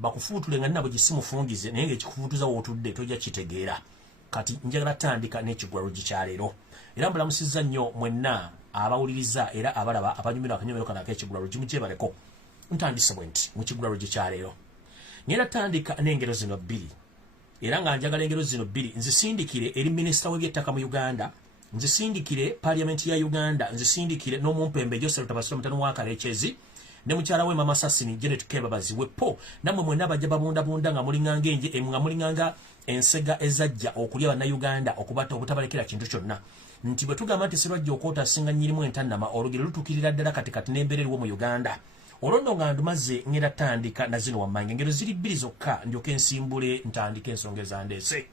bakufuutule nga nabo gisimu fungize naye ng'ekikufuutuza wootudde tojja kitegeera kati njagala tandika n'ekigwaro gikyaleero era mbulamusizza nnyo mwenna abawuliriza era abalaba abanyumirwa akanyomero kano ak'ekigwaro gimujebaleko ntandise bwe nti mu kigwaro gikyaleero ngenda tandika n'engero zino bbiri era nga njagala engero zino bbiri nzisindikire eri minisita w'ebyettaka mu Uganda nzisindikire parliamenti ya Uganda nzisindikire n'omumpembe Joseph Tabasiro mutano wa Kalekyezi ne mukyala we Mama Sassini Janet Kebabazi wepo namwe mwenna bajja babundabunda nga mulinganga enje nga mulinganga ensega ezajja okulya bannayuganda okubata obutabalekera kintu kyonna nti bwe tugamba nti sirwajja okwota singa nnyirimu entannama olugero lutukirira ddala katikati n'embeera eriwo mu Uganda olwondo nga ndumaze ngenda tandika na zino wammange engero ziri bbiri zokka ndyoke nsimbule ntandika ensonga ezandeese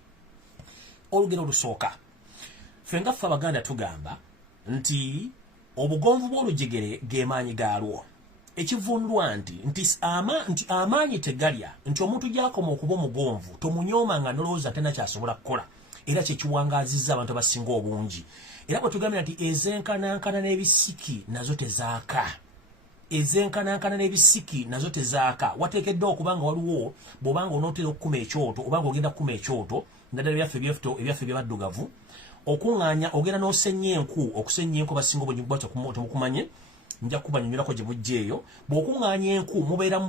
olugero lusooka ffe nga ffe Abaganda tugamba nti obugonvu bw'olujegere geemaanyi gaalwo ekivundulwa nti amaanyi tegalya nti omuntu gy'akoma okuba omugonvu tomunyooma nga nolowooza tena kyasobola kukola era kyekiwangaazizza abantu abasinga obungi era bwe tugambira nti ezenkanankana n'ebisiki nazo tezaaka ezenkanankana n'ebisiki nazo tezaaka wateekeddwa okuba nga waliwo bw'obanga onootera okukuma ekyoto obanga ogenda kukuma ekyoto naddala ebyaffe byabaddugavu okuŋŋaanya ogenda n'osenya enku okusenya enku basinga obungi kuba temukumanye nja kubanyumirako gye bujja eyo bw'okuŋŋaanya enku mubeera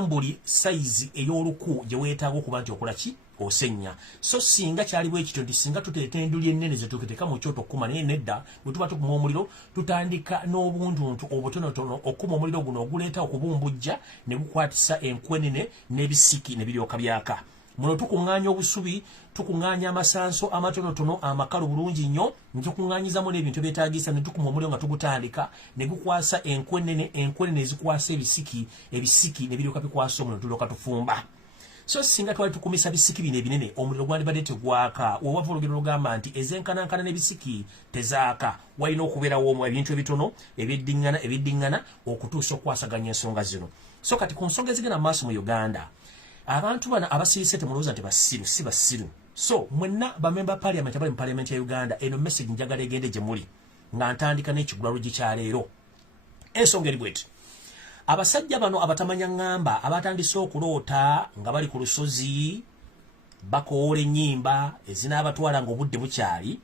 mu buli sayizi ey'oluku gye weetaaga okuba nti okola ki osenya so singa kyali bwe kityo nti singa tuteeta enduli ennene zetuketeeka mu kyoto okukuma naye nedda bwe tuba tukuma omuliro tutandika n'obuntuntu obutonotono okukuma omuliro guno oguleeta okubumbujja ne gukwatisa enku ennene n'ebisiki ne biryoka byaka muno tukuŋŋaanya obusubi tukuŋŋaanya amasanso amatonotono amakalu bulungi nnyo nitukuŋŋaanyizamu n'ebintu byetaagisa ne tukuma omuliro nga tugutandika ne gukwasa enku ennene ezikwasa ebisiki ne biryoka bikwasa omuliro tulyoka tufumba so singa twali tukumisa bisiki bino ebinene omuliro gwandibadde tegwaka wewava olugero lugamba nti ezenkanankana n'ebisiki tezaaka walina okubeerawo ebintu ebitono ebiddiŋŋana okutuusa okukwasaganya ensonga zino so kati ku nsonga ezigenda mu maaso mu Uganda abantu bano abasirise temulowooza nti basiru si basiru so mwenna bamemba parliament abali mu parliament ya Uganda eno message njagala egende gye muli nga ntandika n'ekigwaro gikyaleero ensonga eri bweti abasajja bano abatamanya ŋŋamba abatandise okuloota nga bali ku lusozi bakoola ennyimba ezinaabatwala ng'obudde bukyali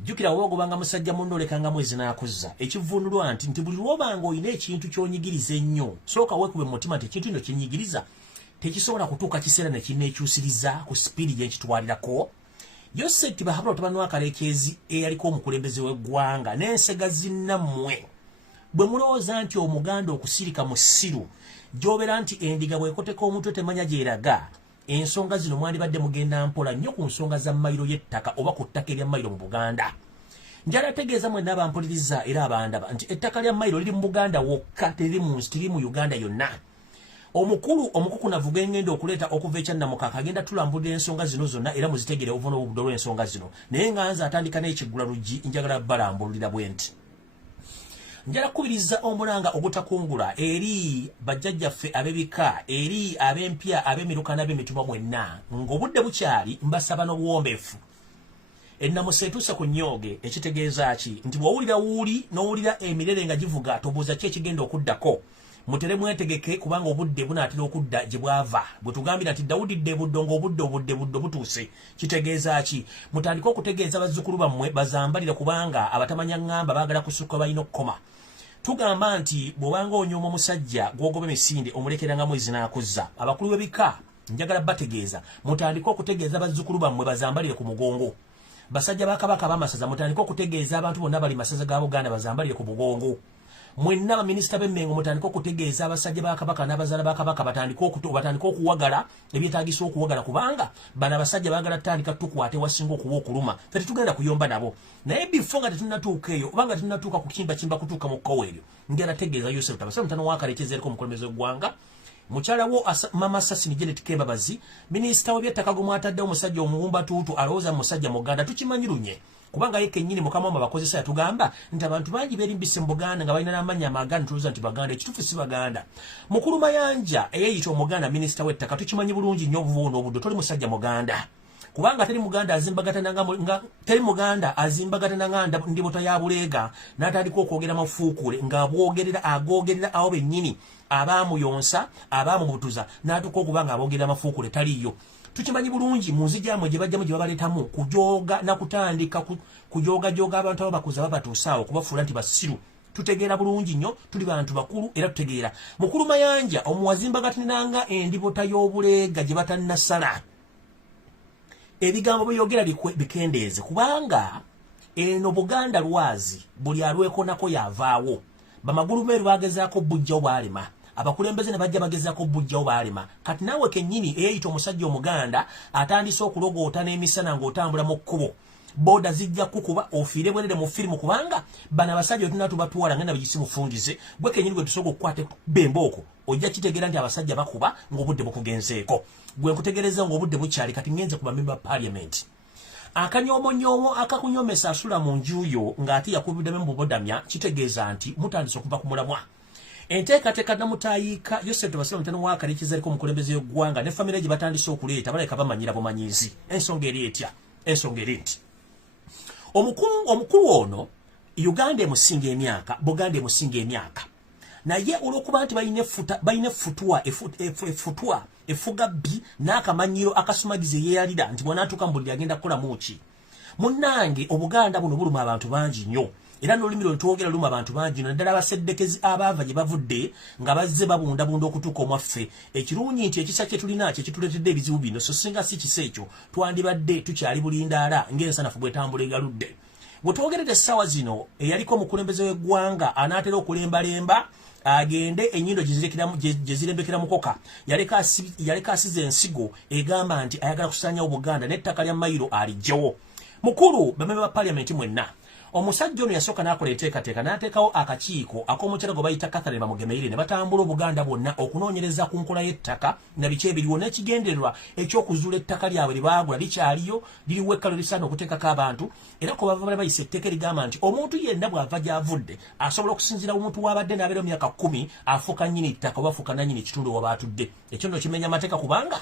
jjukira woba ogobanga musajja munno olekangamu ezinaakuzza ekivundulwa nti buli lwobanga olina ekintu ky'onyigiriza ennyo sooka weekube mu mutima nti ekintu kino kyenyigiriza tekisobola kutuuka kiseera ne kinneekyusiriza ku sipiidi gye nkitwalirako Yoseti Bahabula mutabani wa Kalekyezi eyaliko omukulembeze w'eggwanga n'ensega zinnammwe bwe mulowooza nti omuganda okusirika mu ssiru gy'obeera nti endiga bw'ekoteka omutwe temanya gy'eraga ensonga zino mwandibadde mugenda mpola nnyo ku nsonga za mayiro y'ettaka oba ku ttaka erya mayiro mu Buganda njala tegeeza mwenna abampuliriza era abandaba nti ettaka lya mayiro liri mu Buganda wokka teri mu Uganda yonna omukukunavu gengenda okuleeta okuva ekyannamukaka agenda tulambulira ensonga zino zonna era muzitegere ovuna obudde olw'ensonga zino naye nga nze atandika n'ekiggula luggi njagala balambulira bwe nti njala kubiriza omulanga ogutakungula eri bajjajjaffe ab'ebika eri ab'empya ab'emiruka n'ab'emitima mwenna ng'obudde bukyali mbasaba n'obuwombeefu ennamusa etuuse ku nnyooge ekitegeeza ki nti bw'owulira wuuli n'owulira emirere nga givuga tobuuza ki ekigenda okuddako mutere mwetegeke kubanga obudde bunaatera okudda gye bwava bwe tugambira nti Dawudi dde buddo ng'obudde butuuse kitegeeza ki mutandike okutegeeza bazzukulu bammwe bazambalire kubanga abatamanya ŋŋamba baagala kusukka balina okukoma tugamba nti bw'obanga onyooma omusajja gw'ogoba emisinde omulekerangamu ezinaakuzza abakulu b'ebika njagala bategeeza mutandike okutegeeza bazzukulu bammwe bazambalire ku mugongo basajja ba Kabaka b'amasaza mutandike okutegeeza abantu bonna bali masaza ga Buganda bazambalire ku mugongo mwenna baminisita b'emmengo mutandike okutegeeza abasajja ba Kabaka n'abazaala ba Kabaka batandike okuwagala ebyetaagisa okuwagala kubanga bano abasajja baagala tutandika tukwate wasinga okuwa okuluma fe tetugenda kuyomba nabo naye bifo nga tetunnatuuka eyo oba nga tetunnatuuka ku kimba kutuuka mu kkowe eryo ngera tegeeza Yosef Tabasiro mutano wa Kalekyezi eriko omukulembeze w'eggwanga mukyala wo Mama Sassini Janet Kebabazi minisita w'ebyettaka gwe mwataddewo omusajja omuwumba tuutu alowooza musajja muganda tukimanyi lunye kubanga ye kennyini mukama wamwe abakozesa yatugamba nti abantu bangi beerimbise mu Buganda nga balina n'amannya amaganda tulowooza nti Baganda ekituufu si Baganda mukulu Mayanja eyeeyita omuganda minisita w'ettaka tukimanyi bulungi nnyo obuvuuno obuddo toli musajja muganda kubanga teri muganda azimbagatana nga ndibota ya bulega natandika okwogera mafuukule ng'abwogerera agogerera awo bennyini abaamuyonsa abaamubutuza n'atuuka okuba ng'aboogerera mafuukule taliyo. Tukimanyi bulungi mu nzi gyamwe gye bajjamu gye babaleetamu kujooga na kutandika kujooga abantu ababakuza babatuusaawo kubafuula nti basiru. Tutegeera bulungi nnyo, tuli bantu bakulu era tutegeera. Mukulu Mayanja omuwazimbagatana endibota y'obulega gye batannasala. Ebigambo byogera bikendeeze kubanga eno Buganda lwazi buli alwekonako yavaawo. Bamagulu meeru bagezaako bujjawo baalema. Abakulembeze ne bajja bagezaako bujjawo baalema. Kati naawe kennyini eyayita omusajja Omuganda atandise okulogoota n'emisana ng'otambula mu kkubo. Boda zijja kukuba ofiire bwerere mu firimu kubanga bana abasajja tuna tubatwala ngenda bigisi mufungize bwe kenyini gwe tusogo kwate bembooko ojja kitegeera nti abasajja bakuba ng'obudde bukugenzeeko gwe nkutegereza ng'obudde bukyali kati ngenze kuba member parliament akanyoomonyomo akakunyomesa asula mu njuyo ng'ate yakubiddemu mu bodamya kitegeeza nti mutandise okuva ku mulamwa. Enteekateeka namutayiika Yosef Tebasira mutano wa Kalikiza aliko omukulembeze w'eggwanga ne famire gye batandise okuleeta baleka bamanyira bumanyizi. Ensonga eri etya? Ensonga eri nti omukulu ono Uganda emusinga emyaka, Buganda emusinga emyaka. Naye olw'okuba nti bayina efuga bbi n'akamanyiro akasumagize yeeyalira nti bw'anaatuuka mu buli agenda kukola muki. Munnange Obuganda buno buluma abantu bangi nnyo. Era n'olulimi lwe twogera luluma abantu bangi nnyo naddala abaseddekezi abaava gye bavudde nga bazze babundabunda okutuuka omwaffe. Ekirungi nti ekisa kye tulina kye kituleetedde ebizibu bino so singa si kisa ekyo twandibadde tukyali bulindaala ng'ensanafu bw'etambula egaludde. Bwe twogeredde essaawa zino eyaliko omukulembeze w'eggwanga anaatera okulembalemba agende ennyindo gye zirembekera mukoka yaleka asize ensigo egamba nti ayagala kusaanyawo Buganda n'ettaka lya Mayiro alijjawo. Mukulu bamemba ba parliament mwenna omusajja ono yasooka n'akola enteekateeka n'ateekawo akakiiko ak'omukyala gwe bayita Catherine Bamugemeire ne batambula Obuganda bwonna okunoonyereza ku nkola y'ettaka na biki ebiriwo n'ekigendererwa eky'okuzuula ettaka lyabwe lye baagula likyaliyo liriwo ekkalo lisaana okuteekako abantu era ko bava bayisa etteeka erigamba nti omuntu yenna bw'ava gy'avudde asobola okusinziira omuntu w'abadde n'abeera emyaka 10 afuuka nnyini ttaka oba afuuka nannyini ekitundu we baatudde. Ekyo nno kimenya amateeka kubanga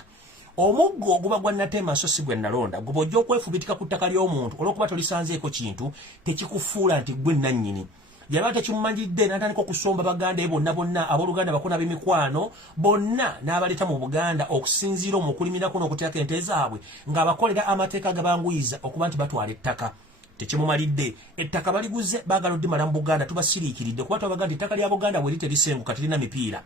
omuggo oguba gwa Natema so si gwe nalonda guba ojja okwefubitika ku ttaka ly'omuntu olw'okuba tolisanzeeko kintu tekikufuula nti gwe nannyini. Yaba tekimumanyidde n'atandika okusomba Baganda bonna abooluganda bakona b'emikwano bonna n'abaleeta mu Buganda okusinziira omukulimirako n'okuteeka ente zaabwe ng'abakolera amateeka gabanguyiza okuba nti batwala ettaka. Tekimumalidde ettaka baliguze baagala oddimala mu Buganda tubasiriikiridde kuba twabaga nti ettaka lya Buganda bwe literisenguka terina mipiira.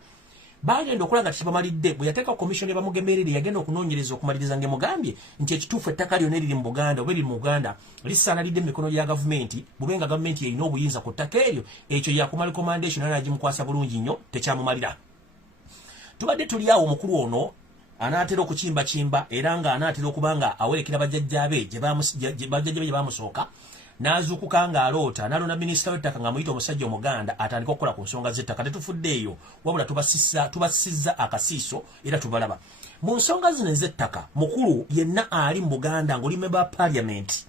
Bagenda okulanga nga tekibamalidde bwe yateeka komisioni Bamugemeerere yagenda okunoonyereza okumaliriza ng'emugambye nti ekituufu ettaka lyonna eriri mu Buganda oba eriri mu Buganda lisaanalidde mu mikono gya gavumenti bube nga gavumenti erina obuyinza ku ttaka eryo ekyo yakumala recommendation era nagimukwasa bulungi nnyo tekyamumalira. Tubadde tuli awo omukulu ono anaatera okukimbakimba era nga anaatera okuba nga awerekera bajjajjaabe gye baamusooka n'azuukuka ng'aloota n'alonda minisita w'ettaka ng'amuyita omusajja Omuganda atandika okukola ku nsonga z'ettaka. Tetufuddeeyo wabula tubasizza akasiiso era tubalaba mu nsonga zino ez'ettaka. Mukulu yenna ali mu Buganda ng'oli member parliament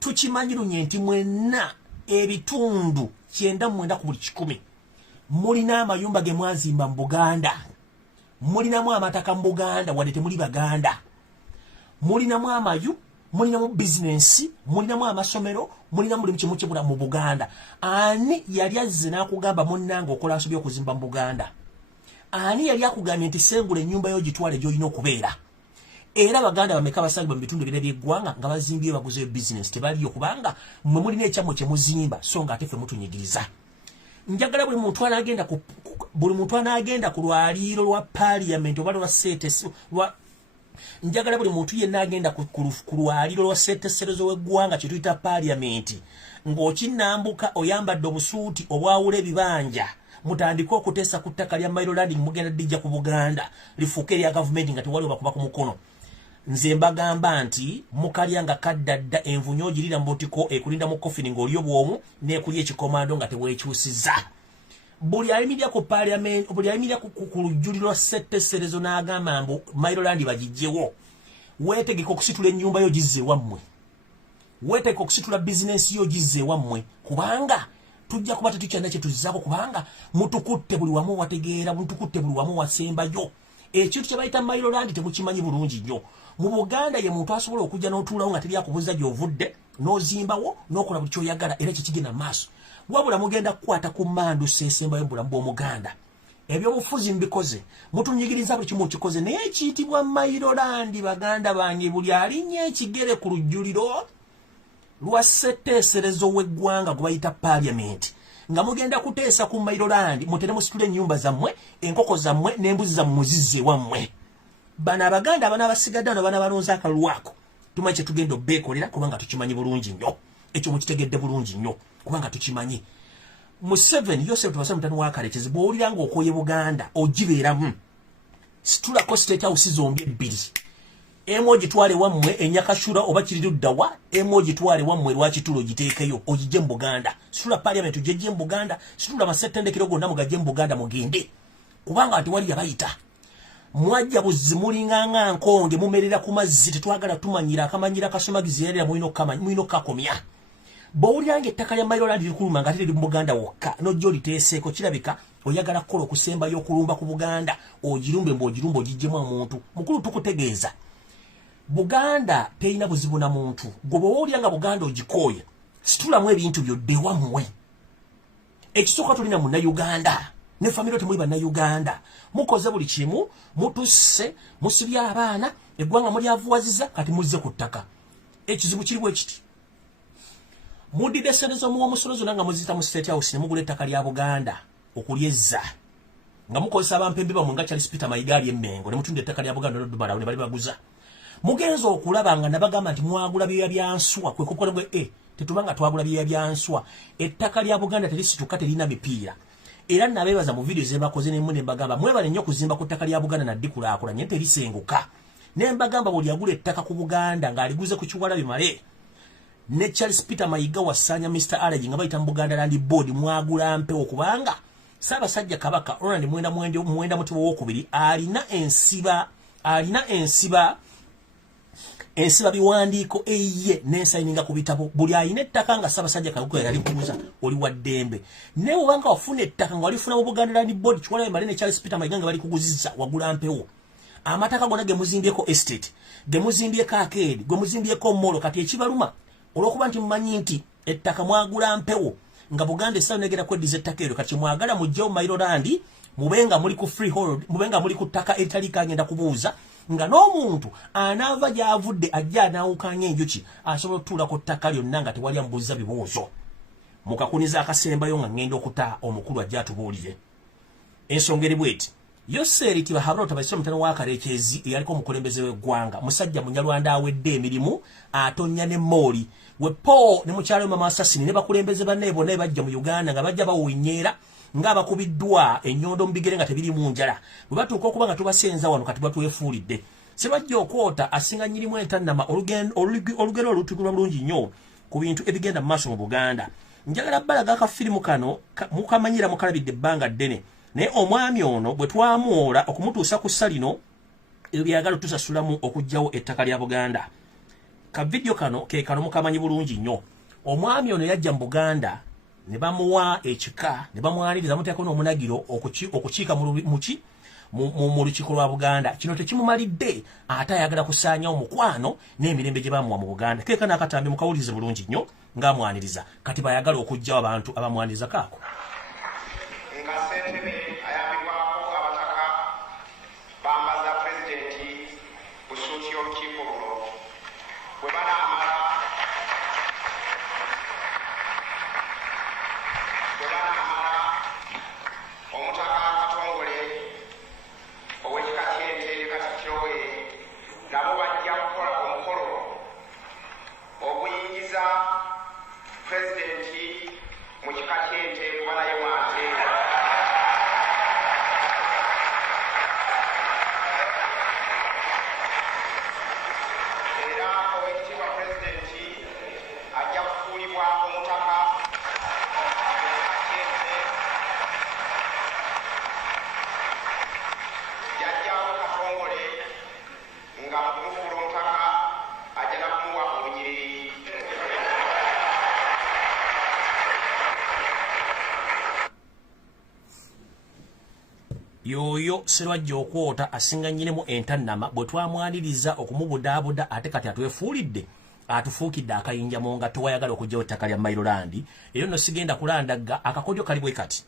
tukimanyi lunye nti mwenna ebitundu 99 ku buli 100 mulina amayumba ge mwazimba mu Buganda, mulinamu amataka mu Buganda wadde temuli Baganda, mulinamu amayu, mulinamu bizinensi, mulinamu amasomero, mulinamu buli kimu kibula mu Buganda. Ani yali azze n'akugamba munnange okola nsobi okuzimba mu Buganda? Ani yali akugambye nti sengula ennyumba yo gitwale gy'olina okubeera? Era Baganda bameka basangibwa mu bitundu ebirala by'eggwanga nga bazimbye baguze bizinensi tebaliyo kubanga mmwe mulina ekyamwe kye muzimba so nga ate ffe mutunyigiriza. Njagala buli muntu anaagenda ku lwaliiro lwa parliament oba lwa seetesi njagala buli muntu yenna agenda ku lwaliiro lwa seeteserezo w'eggwanga kye tuyita parliament ng'okinnambuka oyambadde obusuuti obwawula ebibanja mutandika okuteesa ku ttaka lya Maryland mugenda ddijja ku Buganda lifuuke erya gavumenti nga tewaliwo bakuba ku mukono. Nze mbagamba nti mukalya nga kaddadda envunyo ogirira mu butiko ekulinda mu kofini ng'oli obwomu n'ekulya ekikomando nga teweekyusiza. Buli ayimirira ku parliament, buli ayimirira ku lujjuliro lwa ssetteserezo n'agamba mbu Maryland bagiggyewo, weetegeka okusitula ennyumba yo gizze wammwe, weetegeka okusitula bizinensi yo gizze wammwe kubanga tujja kuba tetukyalina kye tuzizaako kubanga mutukutte buli wamu wategeera, mutukutte buli wamu wasembayo. ekintu kye bayita Mayiga temukimanyi bulungi nnyo. Mu Buganda ye muntu asobola okujja n'otuulawo nga teri akubuuza gy'ovudde n'ozimbawo n'okola buli ky'oyagala era kikigenda maaso. Wabula mugenda kukwata ku mmandu seesembayo mu bulamu bw'Omuganda. Ebyobufuzi mbikoze mutunyigiriza buli kimu kikoze naye ekiyitibwa Mayiga baganda bange buli alinnye ekigere ku lujjuliro lwa ssetteeserezo w'eggwanga gwe bayita Parliament nga mugenda kuteesa ku Mayiga mutere musitule ennyumba zammwe enkoko zammwe n'embuzi zammwe muzizze wammwe. Bano abaganda abana abasigadde bano bana balonze akalwako tumanyi kye tugenda obbeekolera kubanga tukimanyi bulungi nnyo. Ekyo mukitegedde bulungi nnyo kubanga tukimanyi. Mu 7 Yosef tubasa mutano wakarekezi bw'owulira ng'okooye Buganda ogibeeramu situlako State House zombi ebbiri. Emu ogitwale wammwe enyakashura oba kiriruddawa, emu ogitwale wammwe lwakitulo ogiteekeyo ogijje mu Buganda. Situla Parliament ogijje mu Buganda, situla amasettendekero gonna mugajje mu Buganda mugende kubanga ati wali yabayita. Mwajja buzzi mulinganga nkonge mumerera ku mazzi tetwagala tumanyira akamanyira kasomagizi yerera mwino kakomya. Bw'owulira ng'ettaka lya Mayiga likuluma nga liri mu Buganda wokka n'ojja oliteeseeko kirabika oyagala kukola okusembayo okulumba ku Buganda ogirumbe mbw'ogirumba ogijjemu omuntu. Mukulu tukutegeeza Buganda terina buzibu na muntu. Gwe bw'owulira nga Buganda ogikooye situlamu ebintu byodde wammwe. Ekisooka tulina Munnayuganda ne famire temuli Bannayuganda. Mukoze buli kimu mutusse musibye abaana eggwanga mulyavuwaziza kati muzze ku ttaka. Ekizibu kiri bwe kiti. Mudide serezo mu omusolozo nanga muzita mu State House ne mugula ettaka lya Buganda okulyezza. Nga mukozesa abampembe bamwe nga Charles Peter Mayiga ali Emmengo ne mutunda ettaka lya Buganda n'Odumala ne bali baguza. Mugenzo okulaba nga nabagamba nti mwagula byeya byanswa kwe kukola bwe tetubanga twagula byeya byanswa. Ettaka lya Buganda terisituka terina mipiira. Era nabebaza mu video zebakoze ne mune mbagamba mwebale nnyo kuzimba ku ttaka lya Buganda na dikula nye terisenguka. Ne mbagamba buli yagula ettaka ku Buganda ng'aliguze ku kiwala bimale. Ne Charles Peter Mayiga wasanya Mr. Alaji nga bayita mu Buganda Land Board mwagula mpewo kubanga Ssaabasajja Kabaka Ronald mwenda mutubo wokubiri alina ensiba biwandiiko eye n'ensayininga ku bitabo. Buli alina ettaka nga Ssaabasajja Kabaka yali kubuza oli wa ddembe. Ne bw'obanga wafuna ettaka nga walifuna mu Buganda Land Board kiwala bimale ne Charles Peter Mayiga nga bali kuguzizza wagula mpewo. Amataka gonna ge muzimbyeko estate, ge muzimbyeko arcade, ge muzimbyeko molo kati ekibaluma olwokuba nti mumanyi nti ettaka mwagula mpewo nga Buganda essaawa negera kweddiza ettaka eryo kati mwagala mujjewo Mayiga mubenga muli ku freehold mubenga muli ku ttaka eritali kagenda kubuuza nga n'omuntu anaava gy'avudde ajja anaawukanya enjuki asobola okutuula ku ttaka lyonna nga tewali amubuuza bibuuzo. Mukakuniza akasembayo nga ngenda okuta omukulu ajja atubuulire. Ensonga eri bw'eti Yoseri tibahabula otabaisira mutano wakarekezi eyaliko omukulembeze w'eggwanga musajja munyalwanda awedde emirimu atonya ne mooli wepo ne mukyalo mama Assassini ne bakulembeze banne bonna bajja mu Uganda nga bajja bawunyera nga bakubiddwa ennyondo mu bigere nga tebiri mu njala bwe batuuka okuba nga tubasenza wano kati batwefuulidde sebajja okwota asinga nyirimu entannama olugero olutukulwa bulungi nnyo ku bintu ebigenda mu maaso mu Buganda. Njagala balaga akafirimu kano mukamanyira mukalabidde ebbanga ddene naye omwami ono bwe twamuwola okumutuusa ku ssalino ebyagala tusasulamu okuggyawo ettaka lya Buganda. Ka video kano ke kano mukamanyi bulungi nnyo. Omwami ono yajja mu Buganda ne bamuwa ekika ne bamwaniriza muteeko n'omunagiro okukiika mu lukiiko lwa Buganda. Kino tekimumalidde ate ayagala kusaanyawo mukwano n'emirembe gye bamuwa mu Buganda. Keeka n'akatambi mukawulirize bulungi nnyo ng'amwaniriza kati bayagala okuggyawo abantu abamwaniriza kaako. yoyo Serwajja okwota asinga nyinemu entannama bwe twamwaniriza okumubudaabuda ate kati atwefuulidde atufuukidde akayinja mu nga tewayagala okujjawo ettaka lya Mayiland eyo nno sigenda kulandagga akakodyo kali bwe kati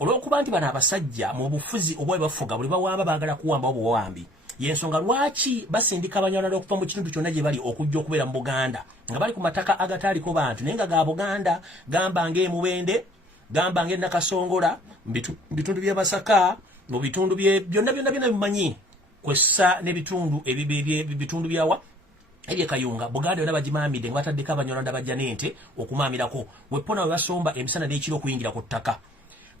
olw'okuba nti bano abasajja mu bufuzi obwa bafuga buli bawamba baagala kuwamba obuwambi yensonga lwaki basindika abanyalala okuva mu kitundu kyonna gye bali okujja okubeera mu Buganda nga bali ku mataka agataaliko bantu naye nga ga Buganda gamba ng'emubende gamba ng'enakasongola bitundu bya Masaka mu bitundu byonna bimanyi kwessa n'ebitundu bitundu byawa ebye Kayunga Buganda yonna bagimamidde nga bataddeko abanyalanda bajja n'ente okumaamirako wepona we basomba emisana n'ekiro okuyingira ku ttaka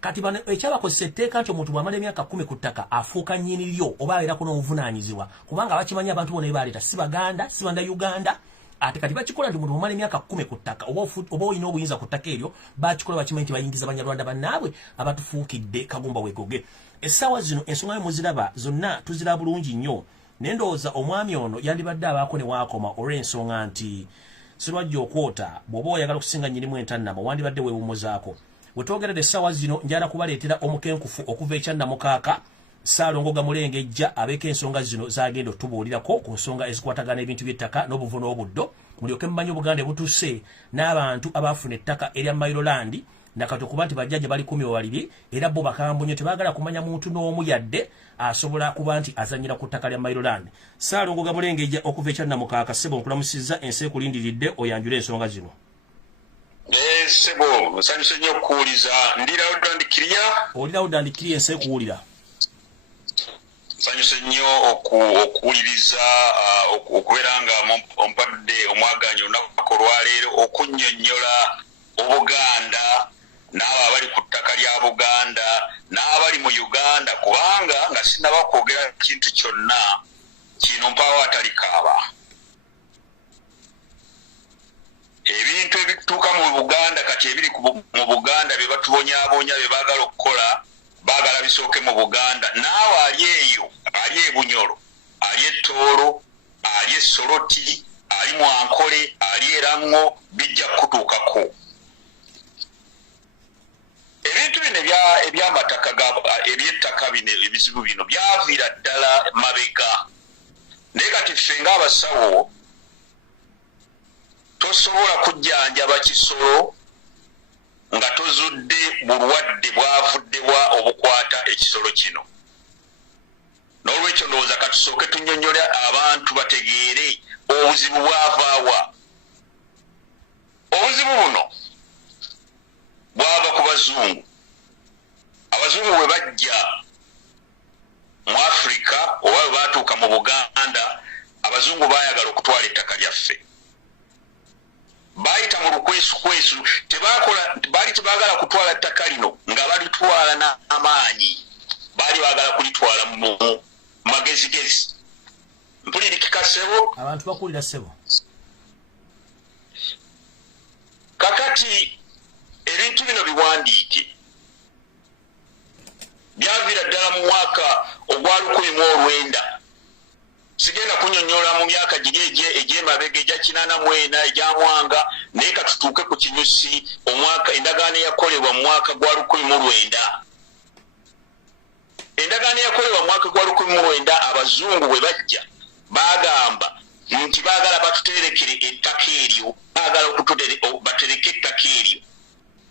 kati bano ekyabakozesa etteeka nti omuntu bw'amala emyaka 10 ku ttaka afuuka nnyini lyo oba abeerako n'obuvunaanyizibwa kubanga bakimanyi abantu bona baleeta si Baganda si Bannayuganda ate kati bakikola nti omuntu bw'amala emyaka 10 ku ttaka oba olina obuyinza ku ttaka eryo bakikola bakimanyi nti bayingiza Banyarwanda bannaabwe abatufuukidde kagumba wegoge essaawa zino ensonga muziraba zonna tuzira bulungi nnyo nendowooza omwami ono yandibadde abaako ne waakoma olw'ensonga nti Serwajja okwota bw'oba oyagala okusinga nnyinimu entannama wandibadde weewummuzaako wetwogeredde essaawa zino njala kubaleetera omukenkufu okuva ekyannamukaaka Ssaalongo Gamulengejja abeeko ensonga zino zagenda otubuulirako ku nsonga ezikwatagana ebintu by'ettaka n'obuvu n'obuddo mulyoke mumanyi Obuganda butuuse n'abantu abaafuna ettaka erya Mayiland nakati okuba nti bajjajja bali 12 era bo bakambwe nnyo tebaagala kumanya muntu n'omu yadde asobola kuba nti azannyira ku ttaka lya Mayiland Ssaalongo Gamulengejja okuva ekyannamukaaka ssebo nkulamusizza ensi ekulindiridde oyanjule ensonga zino. Sebo nsanyuse nnyo okuwuliza ndira odandikirya olira odandikirya ensi ekuwulira nsanyuse nnyo okuwuliriza okubeera nga ompadde omwaganyi olunaku olwaleero okunnyonnyola Obuganda n'abo abali ku ttaka lya Buganda n'abali mu Uganda kubanga nga sinaba kwogera kintu kyonna kino mpaawo atali kaaba ebintu ebituuka mu Buganda kati ebiri mu Buganda bye batubonyaabonya bye baagala okukola baagala bisooke mu Buganda naawe ali eyo ali e Bunyoro ali e Tooro ali e Soroti ali mu Ankole ali e Rang'o bijja kutuukako ebintu bino eby'amataka eby'ettaka bino ebizibu bino byaviira ddala mabega naye kati ffe ng'abasawo tosobola kujjanjaba kisolo nga tozudde bulwadde bwavuddewa obukwata ekisolo kino n'olwekyo ndowooza katusooke tunnyonnyole abantu bategeere obuzibu bwavaawa obuzibu buno bwava ku bazungu abazungu bwe bajja mu Afrika oba bwe baatuuka mu Buganda abazungu baayagala okutwala ettaka lyaffe bayita mu lukwesukwesu baali tebaagala kutwala ttaka lino nga balitwala n'amaanyi baali baagala kulitwala mu magezigezi mpulirikika ssebo abantu bakulira ssebo kakati ebintu bino biwandiike byaviira ddala mu mwaka ogwa 1900 sigenda kunnyonnyola mu myaka giri egy'emabega egya 84 egyamwanga naye katutuuke ku kinyusi omwaka endagaano eyakolebwa mu mwaka gwa 1900 endagaano eyakolebwa mu mwaka gwa 1900 abazungu bwe bajja bagamba nti baagala batuterekere ettaka eryo baagala batereke ettaka eryo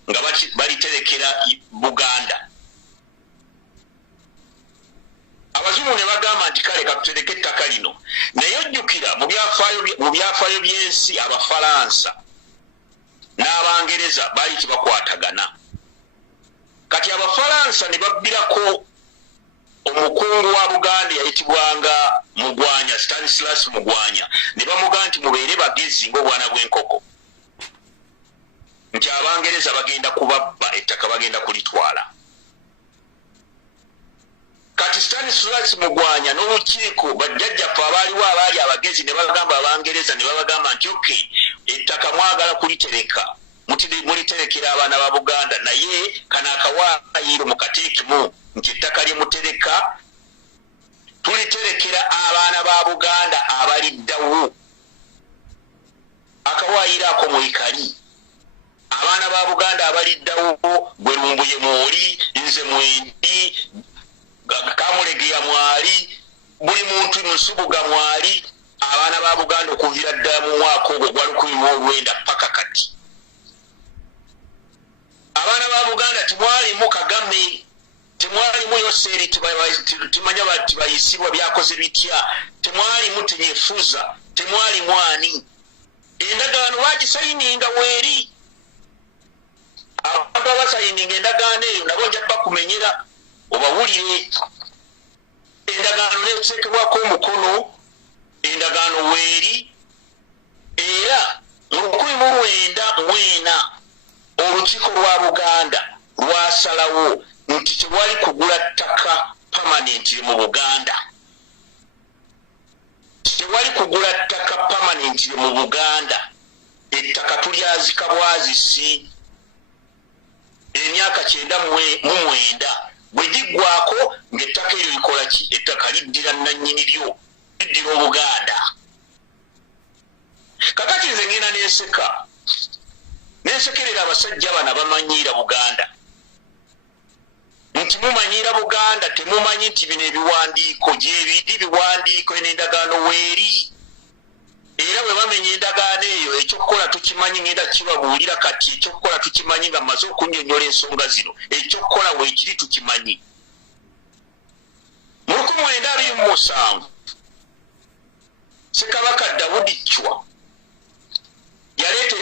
nga baliterekera Buganda abazungu ne bagamba nti kale katutereke ettaka lino naye ojjukira mu byafaayo by'ensi Abafalansa n'Abangereza baali tebakwatagana kati Abafalansa ne babbirako omukungu wa Buganda yayitibwanga Mugwanya Stanislas Mugwanya ne bamugamba nti mubeere bagezi ng'obwana bw'enkoko nti Abangereza bagenda kubabba ettaka bagenda kulitwala kati Stanislas Mugwanya n'olukiiko bajjajjaffe abaaliwo abaali abagezi ne bagamba Abangereza ne babagamba nti okay ettaka mwagala kulitereka muliterekera abaana ba Buganda naye kana akawaayiro mukateekemu nti ettaka lye mutereka tuliterekera abaana ba Buganda abaliddawo akawaayiro ako mwekali abaana ba Buganda abaliddawo gwe Lumbuye Mooli nze Mwendi Kamulegeya mwali buli muntu musubuga mwali abaana ba Buganda okuvira ddala mu mwaka ogwo gwa 1990 paka kati abaana ba Buganda timwalimu Kagame timwalimu Yoseri timanya bati bayisibwa byakoze bitya timwalimu Tinyefuza timwalimu ani endagaano bagisayininga weeri abantu abasayininga endagaano eyo nabo nja bakumenyera obawulire endagaano neetekebwako omukono endagaano weeri era mu 1990 olukiiko lwa Buganda lwasalawo nti tewali kugula ttaka permanently mu Buganda tewali kugula ttaka permanently mu Buganda ettaka tulyazika bwazisi emyaka 99 bwe giggwako ng'ettaka eryo likola ki ettaka liddira nannyini lyo liddira Obuganda kakati nze ngenda nensekerera abasajja bana bamanyiira Buganda nti mumanyiira Buganda temumanyi nti bino ebiwandiiko gyebiri biwandiiko n'endagaano weeri era bwe bamenya endagaano eyo ekyokukola tukimanyi ngenda kibabuulira kati ekyokukola tukimanyi nga mmaze okunnyonnyola ensonga zino ekyokukola weekiri tukimanyi mu 1927 Ssekabaka Dawudi Chwa yaleeta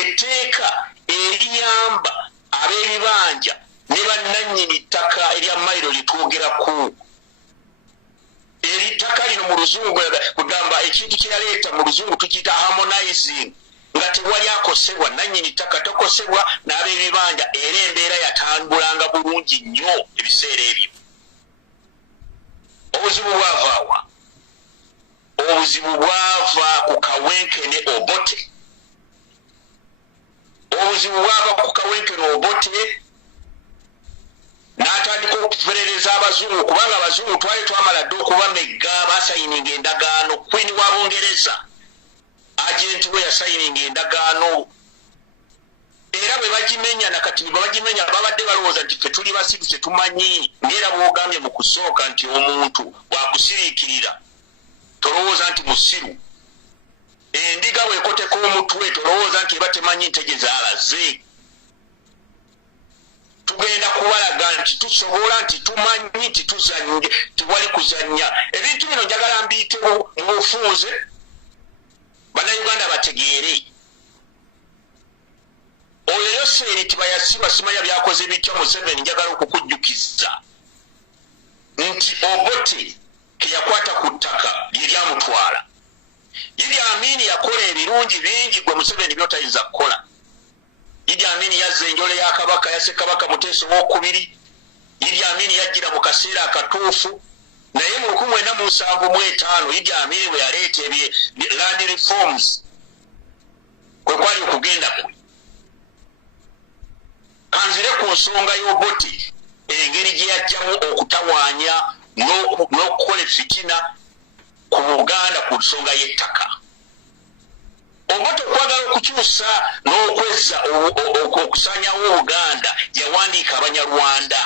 etteeka eriyamba ab'ebibanja ne bannannyini ttaka erya Mayiro litwogerako eritaka lino mu Luzungu kugamba ekintu kye yaleeta mu Luzungu tukiyita harmonizing nga tewali akosebwa nannyini ttaka tokosebwa n'ab'ebibanja era embeera yatambulanga bulungi nnyo ebiseera ebyo obuzibu bwavaawa obuzibu bwava ku Kawenkene Obote obuzibu bwava ku Kawenkene Obote n'atandika okuferereza abazungu kubanga abazungu twali twamala dde okubamegga basayininga endagaano Queen wa Bungereza agenti we yasayininga endagaano era bwe bagimenya nakati bwe bagimenya babadde balowooza nti ffe tuli basiru tetumanyi ng'era bw'ogambye mu kusooka nti omuntu bwakusiriikirira tolowooza nti musiru endiga bw'ekoteka omutwe tolowooza nti eba temanyi ntege zaalaze tugenda kubalaga nti tusobola nti tumanyi nti tuzanye tewali kuzanya ebintu bino njagala mbiyitewo mu bufunze bannayuganda bategeere oyo Yoseri tibayasiba simanya byakoze bityo Museveni njagala okukujjukiza nti Obote keyakwata ku ttaka lyeryamutwala Idi Amini yakola ebirungi bingi gwe Museveni byotayinza kukola Idi Amini yazza enjole ya Kabaka ya Ssekabaka Muteesa II Idi Amini yajjira mu kaseera akatuufu naye mu 1975 Idi Amini bwe yaleeta land reforms kwe kwali okugenda kwe kanzire ku nsonga y'Obote engeri gye yajjamu okutawaanya n'okukola fitina ku Buganda ku nsonga y'ettaka Obote okwagala okukyusa n'okwezza okusanyawo Buganda yawandiika Abanyarwanda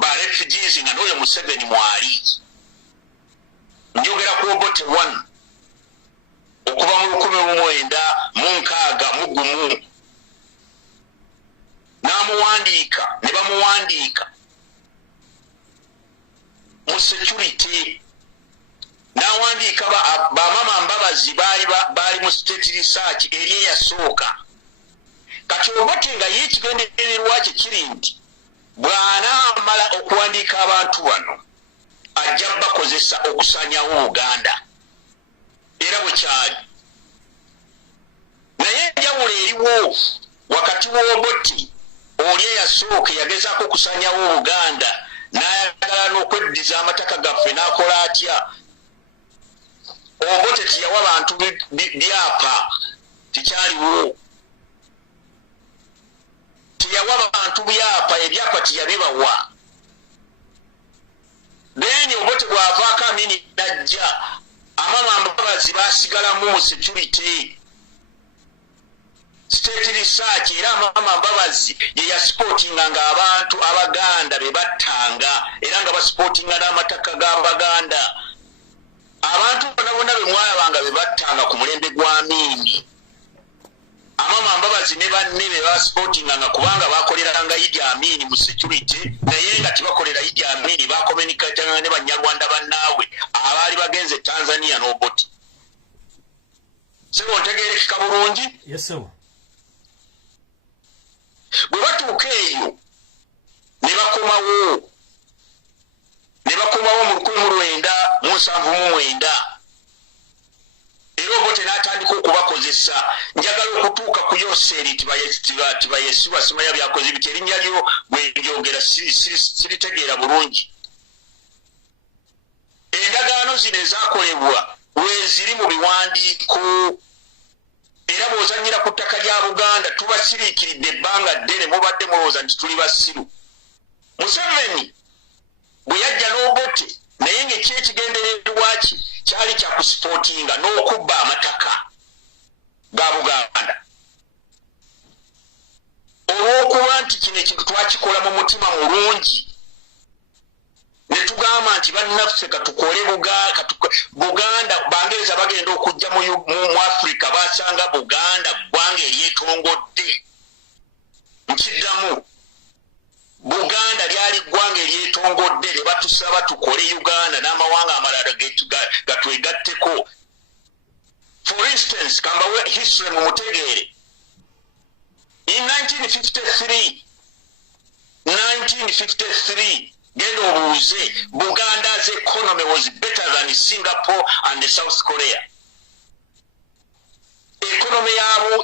ba refugees nga n'oyo Museveni mwali njogera ku Obote 1 okuva mu 1961 n'amuwandiika ne bamuwandiika mu security n'awandiika bamama Mbabazi baali mu state research eri eyasooka kati Obote nga ye ekigendererwa kye kiri nti bw'anaamala okuwandiika abantu bano ajja bakozesa okusanyawo Buganda era bwe kyali naye enjawulo eriwo wakati w'Obote oli eyasooka yagezaako okusanyawo Buganda n'ayagala n'okweddiza amataka gaffe n'akola atya Obote tiyawa bantu byapa tikyaliwo tiyawa bantu byapa ebyapa tiyabibawa then Obote bw'avaako Amini najja amama Mbabazi baasigalamu mu security state research era mama Mbabazi ye ya sportinga nga abantu abaganda be battanga era nga ba sportinga n'amataka g'abaganda abantu bonna be mwalabanga be battanga ku mulembe gwa Amini amama Mbabazi ne banne be ba sportinga nga kubanga bakoleranga Idi Amini mu security naye nga tibakolera Idi Amini bakomunikatanga ne Banyarwanda bannaabwe abaali bagenze Tanzania n'oboti sebo ntegerekeka bulungi. Yes sir. Bwe batuuka eyo ne bakomawo mu 1979 era obote n'atandika okubakozesa njagala okutuuka ku Yoseri tibayesiwa simanya byakoze biti erinnya lyo bwe lyogera siritegeera bulungi. Endagaano zino ezaakolebwa weziri mu biwandiiko era bw'ozannyira ku ttaka lya Buganda tubasiriikiridde ebbanga ddene mubadde mulowooza nti tuli basiru. Museveni bwe yajja n'obote naye ng'ekyekigendererwa ki kyali kya kusipootinga n'okubba amataka ga Buganda olw'okuba nti kino ekintu twakikola mu mutima mulungi ne tugamba nti bannaffe katukole Buganda Bangereza bagenda okujja mu Afrika basanga Buganda ggwanga eryetongodde nkiddamu Buganda lyali ggwanga eryetongodde ne batusaba tukole Uganda n'amawanga amalala gatwegatteko. For instance kambawe history mu mutegeere in 1953 genda obuuze Buganda's economy was better than Singapore and South Korea. Economy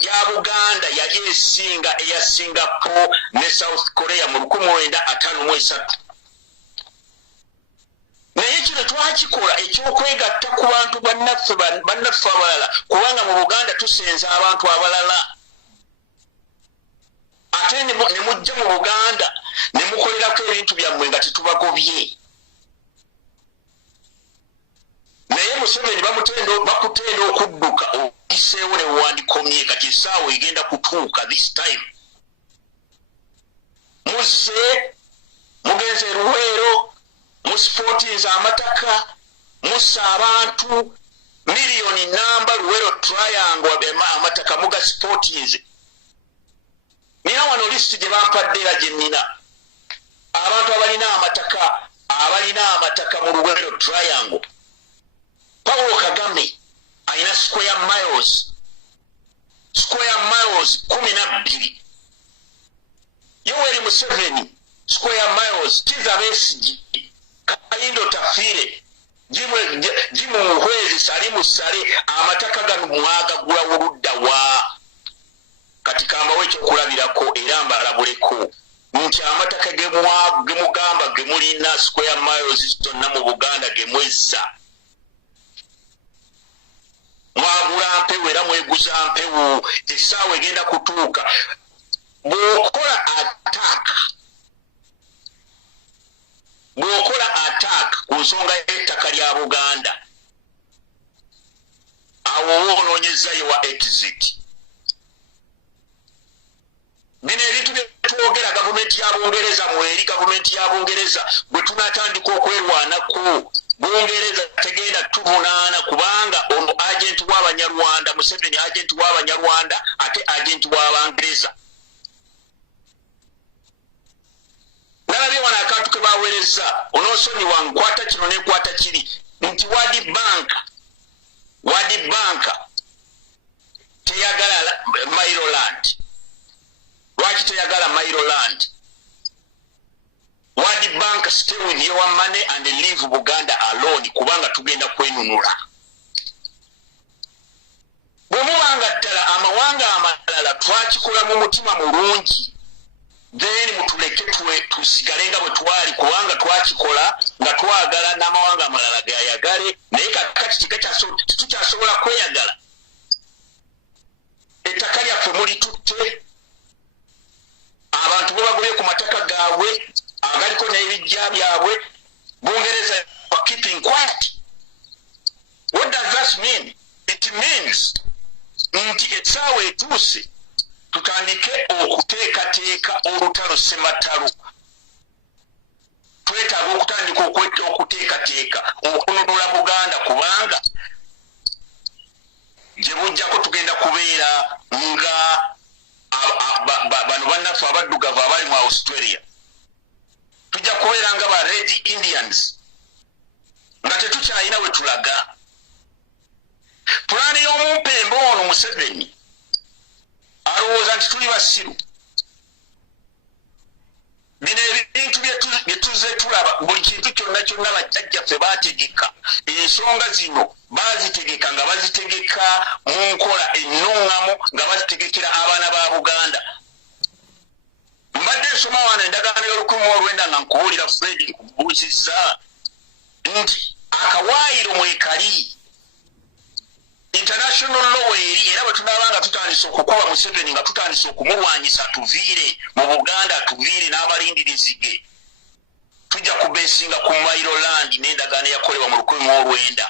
ya Buganda yali esinga eya Singapore ne South Korea mu 1953. Naye kino twakikola ekyokwegatta ku bantu bannaffe abalala kubanga mu Buganda tusenza abantu abalala ate ne mujja mu Buganda ne mukolerako ebintu byammwe nga tetubagobye. Naye Museveni bakutenda okudduka okiseewo ne wandikomye kati essaawa egenda kutuuka this time. Muzze mugenze Luweero musipotinza amataka mussa abantu miliyoni namba Luweero triangle amataka mugasipotinze. Nina wano listi gye bampadde era gye nnina abantu abalina amataka mu Luweero triangle. Paulo Kagame alina square miles 12. Yoweri Museveni square miles Kizza Besigye Kayindo Tafire Jimu Muhwezi Salimu Sale amataka gano mwagagula oludda wa kati kambawo ekyokulabirako era mbalabuleko nti amataka gemugamba gemulina square miles zonna mu Buganda gemwezza mwagula mpewo era mweguza mpewo essaawa egenda kutuuka bw'okola attack ku nsonga y'ettaka lya Buganda awo onoonyezayo wa exit. Bino ebintu bye twogera gavumenti ya Bungereza mweri gavumenti ya Bungereza bwe tunatandika okwerwanako Bungereza tegenda tuvunaana kubanga ono agenti w'Abanyarwanda Museveni agenti w'Abanyarwanda ate agenti w'Abangereza. Nalabye wana akantu ke baweereza onoosonyi wankwata kino nenkwata kiri nti World Bank teyagala Maryland. Lwaki teyagala Maryland? World Bank stay with your money and leave Buganda alone kubanga tugenda kwenunula. Bwe mubanga ddala amawanga amalala twakikola mu mutima mulungi then mutuleke tusigale nga bwe twali kubanga twakikola nga twagala n'amawanga amalala gayagale naye kati tukyasobola kweyagala. Ettaka lyaffe mulitutte abantu bwebagulye ku mataka gaabwe agaliko n'ebijja byabwe Bungereza keeping quiet. What does that mean? It means nti essaawa etuuse tutandike okuteekateeka olutalo ssematalo. Twetaaga okutandika okuteekateeka okununula Buganda kubanga gye bujjako tugenda kubeera nga bano bannaffe abaddugavu abali mu Australia. Tujja kubeera nga ba Red Indians nga tetukyalina we tulaga. Pulaani y'omumpembe ono Museveni alowooza nti tuli basiru. Bino ebintu bye tuzze tulaba buli kintu kyonna kyonna bajjajjaffe baategeka. Ensonga zino baazitegeka nga bazitegeka mu nkola ennuŋŋamu nga bazitegekera abaana ba Buganda. Mbadde nsoma wano endagaano y'Olukumi nga nkubuulira Fred nkubuuzizza nti akawaayiro mwekali international law eri era bwe tunaabanga tutandise okukuba Museveni nga tutandise okumulwanyisa tuviire mu Buganda tuviire n'abalindirizi ge tujja kubeesinga ku Mayiroland n'endagaano eyakolebwa mu 1900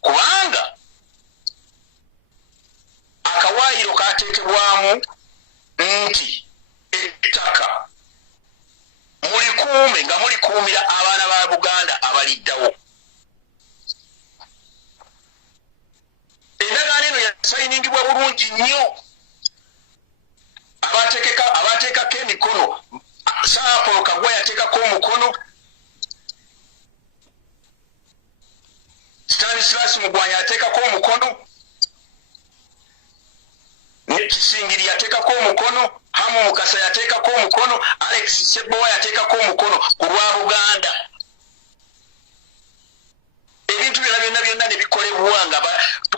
kubanga akawaayiro kaateekebwamu nti ettaka mulikuume nga mulikuumira abaana ba Buganda abaliddawo. Endagaano eno yasayiningibwa bulungi nnyo. Abateekako emikono Saapolo Kagwa yateekako omukono, Stanislas Mugwanya yateekako omukono, Kisingiri yateekako omukono, Hamu Mukasa yateekako omukono, Alex Sebowa yateekako omukono ku lwa Buganda. Ebintu byonna ne bikolebwa nga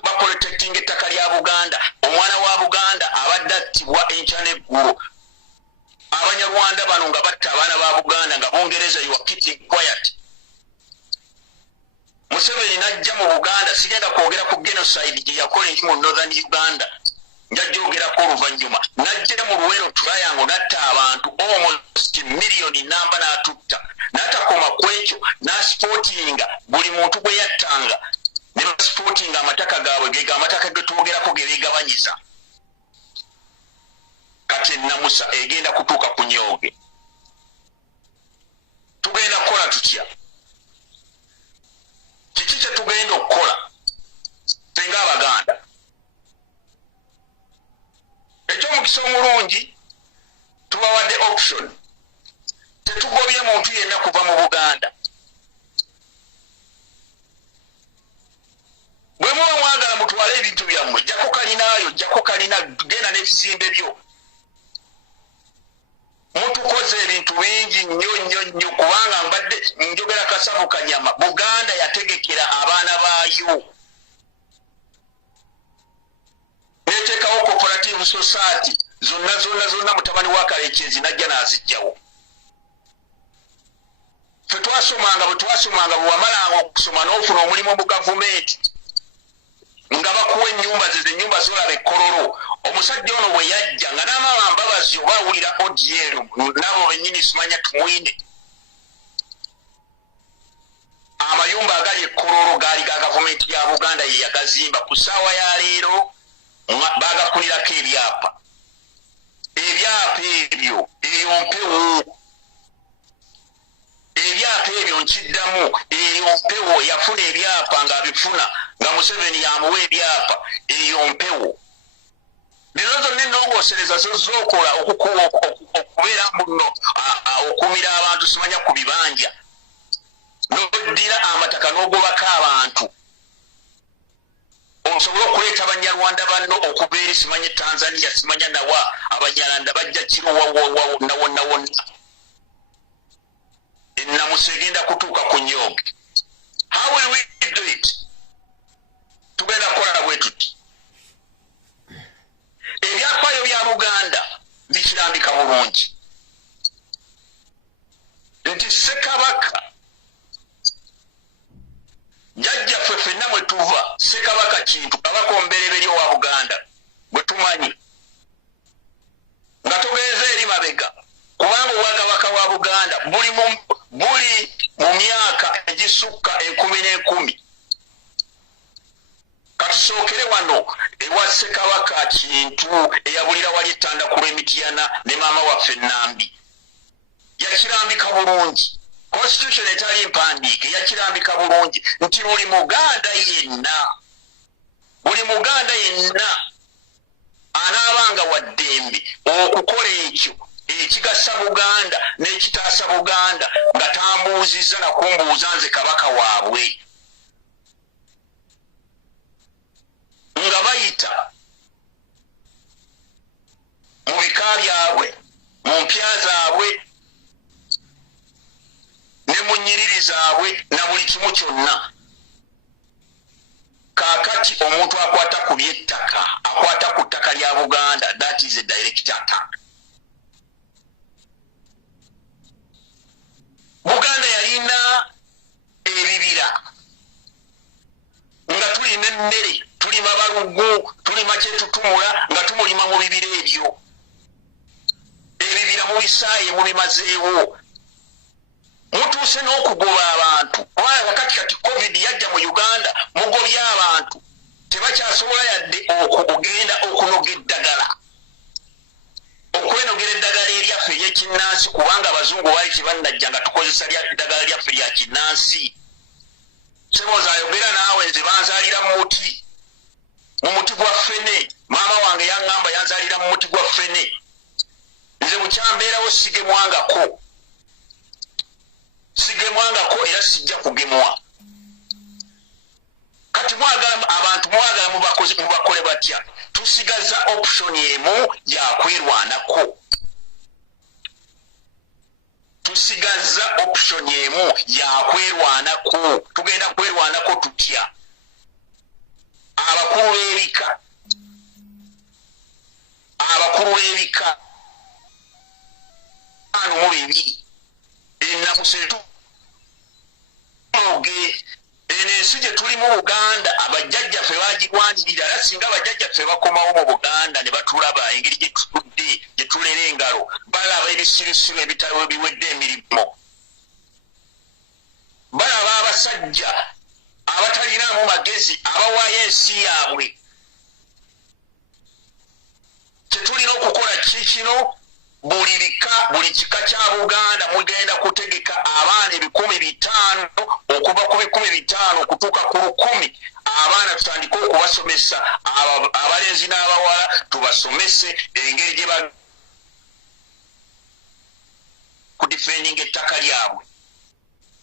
baprotecting ettaka lya Buganda. Omwana wa Buganda abadde attibwa enkya n'eggulo. Abanyarwanda bano nga batta abaana ba Buganda nga Bungereza you are keeping quiet. Museveni najja mu Buganda, sigenda kwogera ku genocide gye yakola eri mu Northern Uganda. Njajjogerako oluvannyuma. Najja mu Luwero Triangle natta abantu almost million namba n'atutta. N'atakoma ku ekyo n'asipotinga buli muntu gwe yattanga. Ne basipotinga amataka gaabwe ge amataka ge twogerako ge beegabanyiza. Kati ennamusa egenda kutuuka ku Nyooge. Tugenda kukola tutya? Kiki kye tugenda okukola singa Abaganda? Eky'omukisa omulungi tubawadde option. Tetugobye muntu yenna kuva mu Buganda. Bwe muba mwagala mutwale ebintu byammwe, jjako kalinaayo, jjako kalina, genda n'ebizimbe byo. Mutukoze ebintu bingi nnyo kubanga mbadde njogera Kasavu Kanyama. Buganda yategekera abaana baayo. Neteekawo cooperative society zonna mutabani wa Kalekyezi najja n'azijjawo. Ffe bwe wamalanga okusoma n'ofuna omulimu mu gavumenti nga bakuwa ennyumba ennyumba zolaba ekkololo. Omusajja ono bwe yajja nga n'amama Mbabazi oba awulira ODL nabo bennyini simanya tumwine. Amayumba agali ekkololo gaali ga gavumenti ya Buganda ye yagazimba. Ku ssaawa ya leero baagakulirako ebyapa. Ebyapa ebyo eyo mpewo. Ebyapa ebyo nkiddamu eyo mpewo. Yafuna ebyapa ng'abifuna nga Museveni yamuwa ebyapa eyo mpewo. Bino zonna ennongoosereza zozookola okubeera muno okumira abantu simanya ku bibanja. N'oddira amataka n'ogobako abantu. Osobola okuleeta Abanyarwanda banno okubeera simanya Tanzania simanya nawa Abanyarwanda bajja kiruwa wonna. Ennamusa egenda kutuuka ku Nyooge. How will we do it? Tugenda kukola bwe tuti. Ebyafaayo bya Buganda bikirambika bulungi nti Ssekabaka jjajjaffe ffenna mwe tuva Ssekabaka kintu kabaka ombereberye wa Buganda bwe tumanyi nga togenze eri mabega kubanga obwakabaka wa Buganda buli mu myaka egisukka 10,000. Katusookere wano ewa Ssekabaka kintu eyabulira wali ettanda ku lw'emityana ne maama waffe Nambi yakirambika bulungi. Constitution etali mpandiike yakirambika bulungi nti buli Muganda yenna anaabanga wa ddembe okukola ekyo ekigasa Buganda n'ekitaasa Buganda nga tambuuzizza na kumbuuza nze kabaka waabwe nga bayita mu bika byabwe mu mpya zaabwe ne mu nnyiriri zaabwe na buli kimu kyonna. Kaakati omuntu akwata ku by'ettaka akwata ku ttaka lya Buganda, that is a direct attack. Buganda yalina ebibira nga tulima emmere, tulima balugu, tulima kyetutumula nga tumulima mu bibira ebyo. Ebibira mubisaaye mubimazeewo. Mutuuse n'okugoba abantu. Kubanga kati COVID yajja mu Uganda mugobye abantu. Tebakyasobola yadde okugenda okunoga eddagala. Okwenogera eddagala eryaffe ery'ekinnansi kubanga abazungu baali tebannajja nga tukozesa eddagala lyaffe lya kinnansi. Sebooza ayogera naawe nze banzaalira mu muti gwa ffene. Maama wange yaŋŋamba yanzaalira mu muti gwa ffene. Nze bukyambeerawo sigemwangako era sijja kugemwa. Kati abantu mwagala mubakole batya? Tusigaza option emu yakwerwanako. Tugenda kwerwanako tutya? Abakulu b'ebika mu bibiri ennamusetu ensi gye tuli mu Buganda abajjajjaffe bagirwanirira. Era singa abajjajjaffe bakomawo mu Buganda ne batulaba engeri gye tutudde, gye tulera engalo, balaba ebisirusiru ebitabo biwedde emirimu, balaba abasajja abatalinamu magezi abawaayo ensi yaabwe. Kyetulina okukola kikino, buli kika kya Buganda mugenda kutegeka abaana 500 okuva ku 500 okutuuka ku 1000. Abaana tutandike okubasomesa, abalenzi n'abawala tubasomese engeri gye kudifending ettaka lyabwe.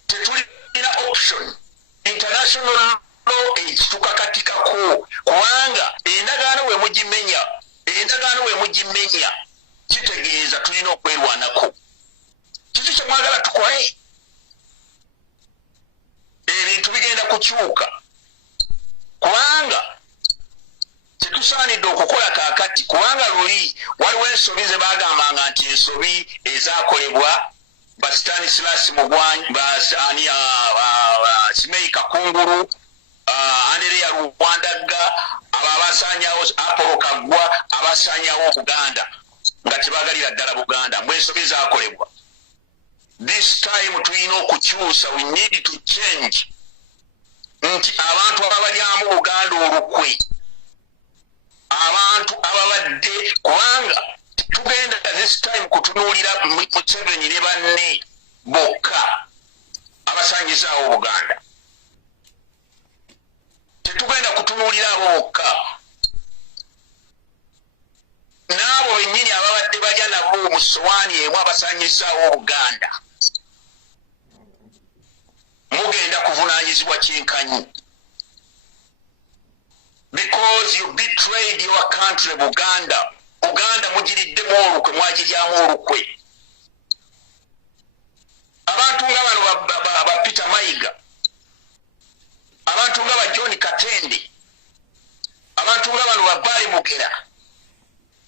Tetulina option. International law ekitukakatikako kubanga endagaano we mugimenya kitegeeza tulina okwerwanako. Kiki kye mwagala tukole? Ebintu bigenda kukyuka kubanga tetusaanidde okukola kaakati, kubanga luli waliwo ensobi ze bagambanga nti ensobi ezaakolebwa Stanislas Mugwanyi, Simeyi Kakungulu, Andereya Rwandagga, abasanyawo Apollo Kaggwa, abasanyawo Buganda nga tebagalira ddala Buganda, mwensobi zaakolebwa. This time tulina okukyusa, we need to change. Nti abantu abalyamu Buganda olukwe, abantu ababadde, kubanga tugenda this time kutunuulira Museveni ne banne bokka abasanyizaawo Buganda. Tetugenda kutunuulira abo bokka, n'abo bennyini ababadde balya nabo mu ssowaani emu abasanyizaawo Buganda. Mugenda kuvunaanyizibwa kyenkanyi. Because you betrayed your country, Buganda. Buganda mugiriddemu olukwe, mwagiryamu olukwe. Abantu nga bano ba Peter Mayiga, abantu nga ba John Katende, abantu nga bano ba Bali Mugera,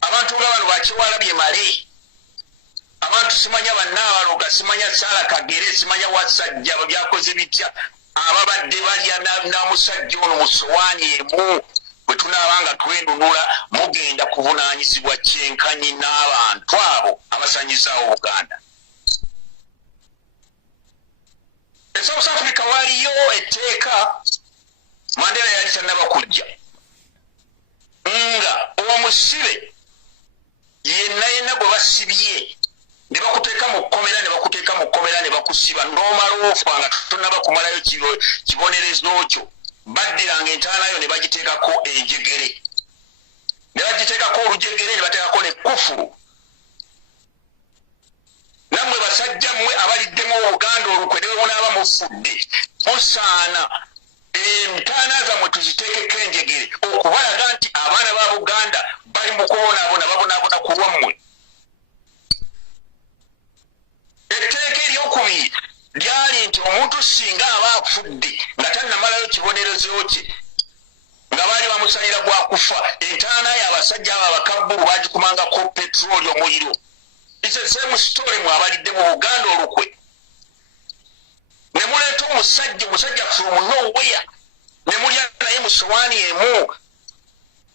abantu nga bano ba Kiwalabye Male, abantu simanya bannaabaloga, simanya Sara Kagere, simanya Wasajja byakoze bitya, ababadde balya na musajja ono mu ssowaani emu. Bwe tunaabanga twenunula, mugenda kuvunaanyizibwa kyenkanyi n'abantu abo abasanyizaawo Buganda. South Africa waliyo etteeka Mandela yali tannaba kujja nga omusibe yenna bwe basibye ne bakuteeka mu kkomera ne bakusiba n'omala ofa nga tonaba kumalayo kibonerezo kyo baddiranga entaana yo ne bagiteekako enjegere ne bagiteekako olujegere ne bateekako ne kufuru. Nammwe basajja mmwe abaliddemu Obuganda olukwe ne munaaba mufudde musaana entaana zammwe tuziteekeko enjegere okubalaga nti abaana ba Buganda bali mu babonaabona ku lwammwe. Etteeka eryokubiri lyali nti omuntu singa aba afudde nga tannamalayo kibonerezo kye nga baali bamusalira gwa kufa, entaana ye abasajja abo abakabbulu bagikumangako petroli omuliro. It's the same story mwabalidde mu Buganda olukwe. Ne muleeta omusajja from nowhere ne mulya naye mu sowaani emu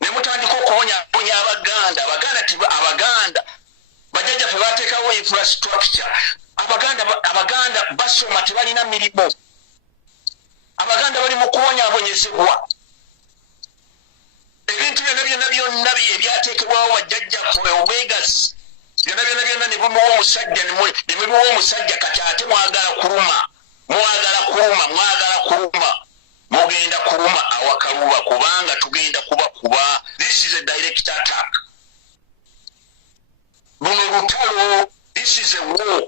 ne mutandika okuwonyawonya Abaganda bajjajjaffe bateekawo infrastructure. Abaganda basoma tebalina mirimu. Abaganda bali mu kuwonyaabonyezebwa. Ebintu byonna ebyateekebwawo bajjajjaffe Omegas byonna ne bimuwa omusajja kati ate mwagala kuluma mugenda kuluma awakaluba kubanga tugenda kubakuba. This is a direct attack. Luno lutalo, this is a war.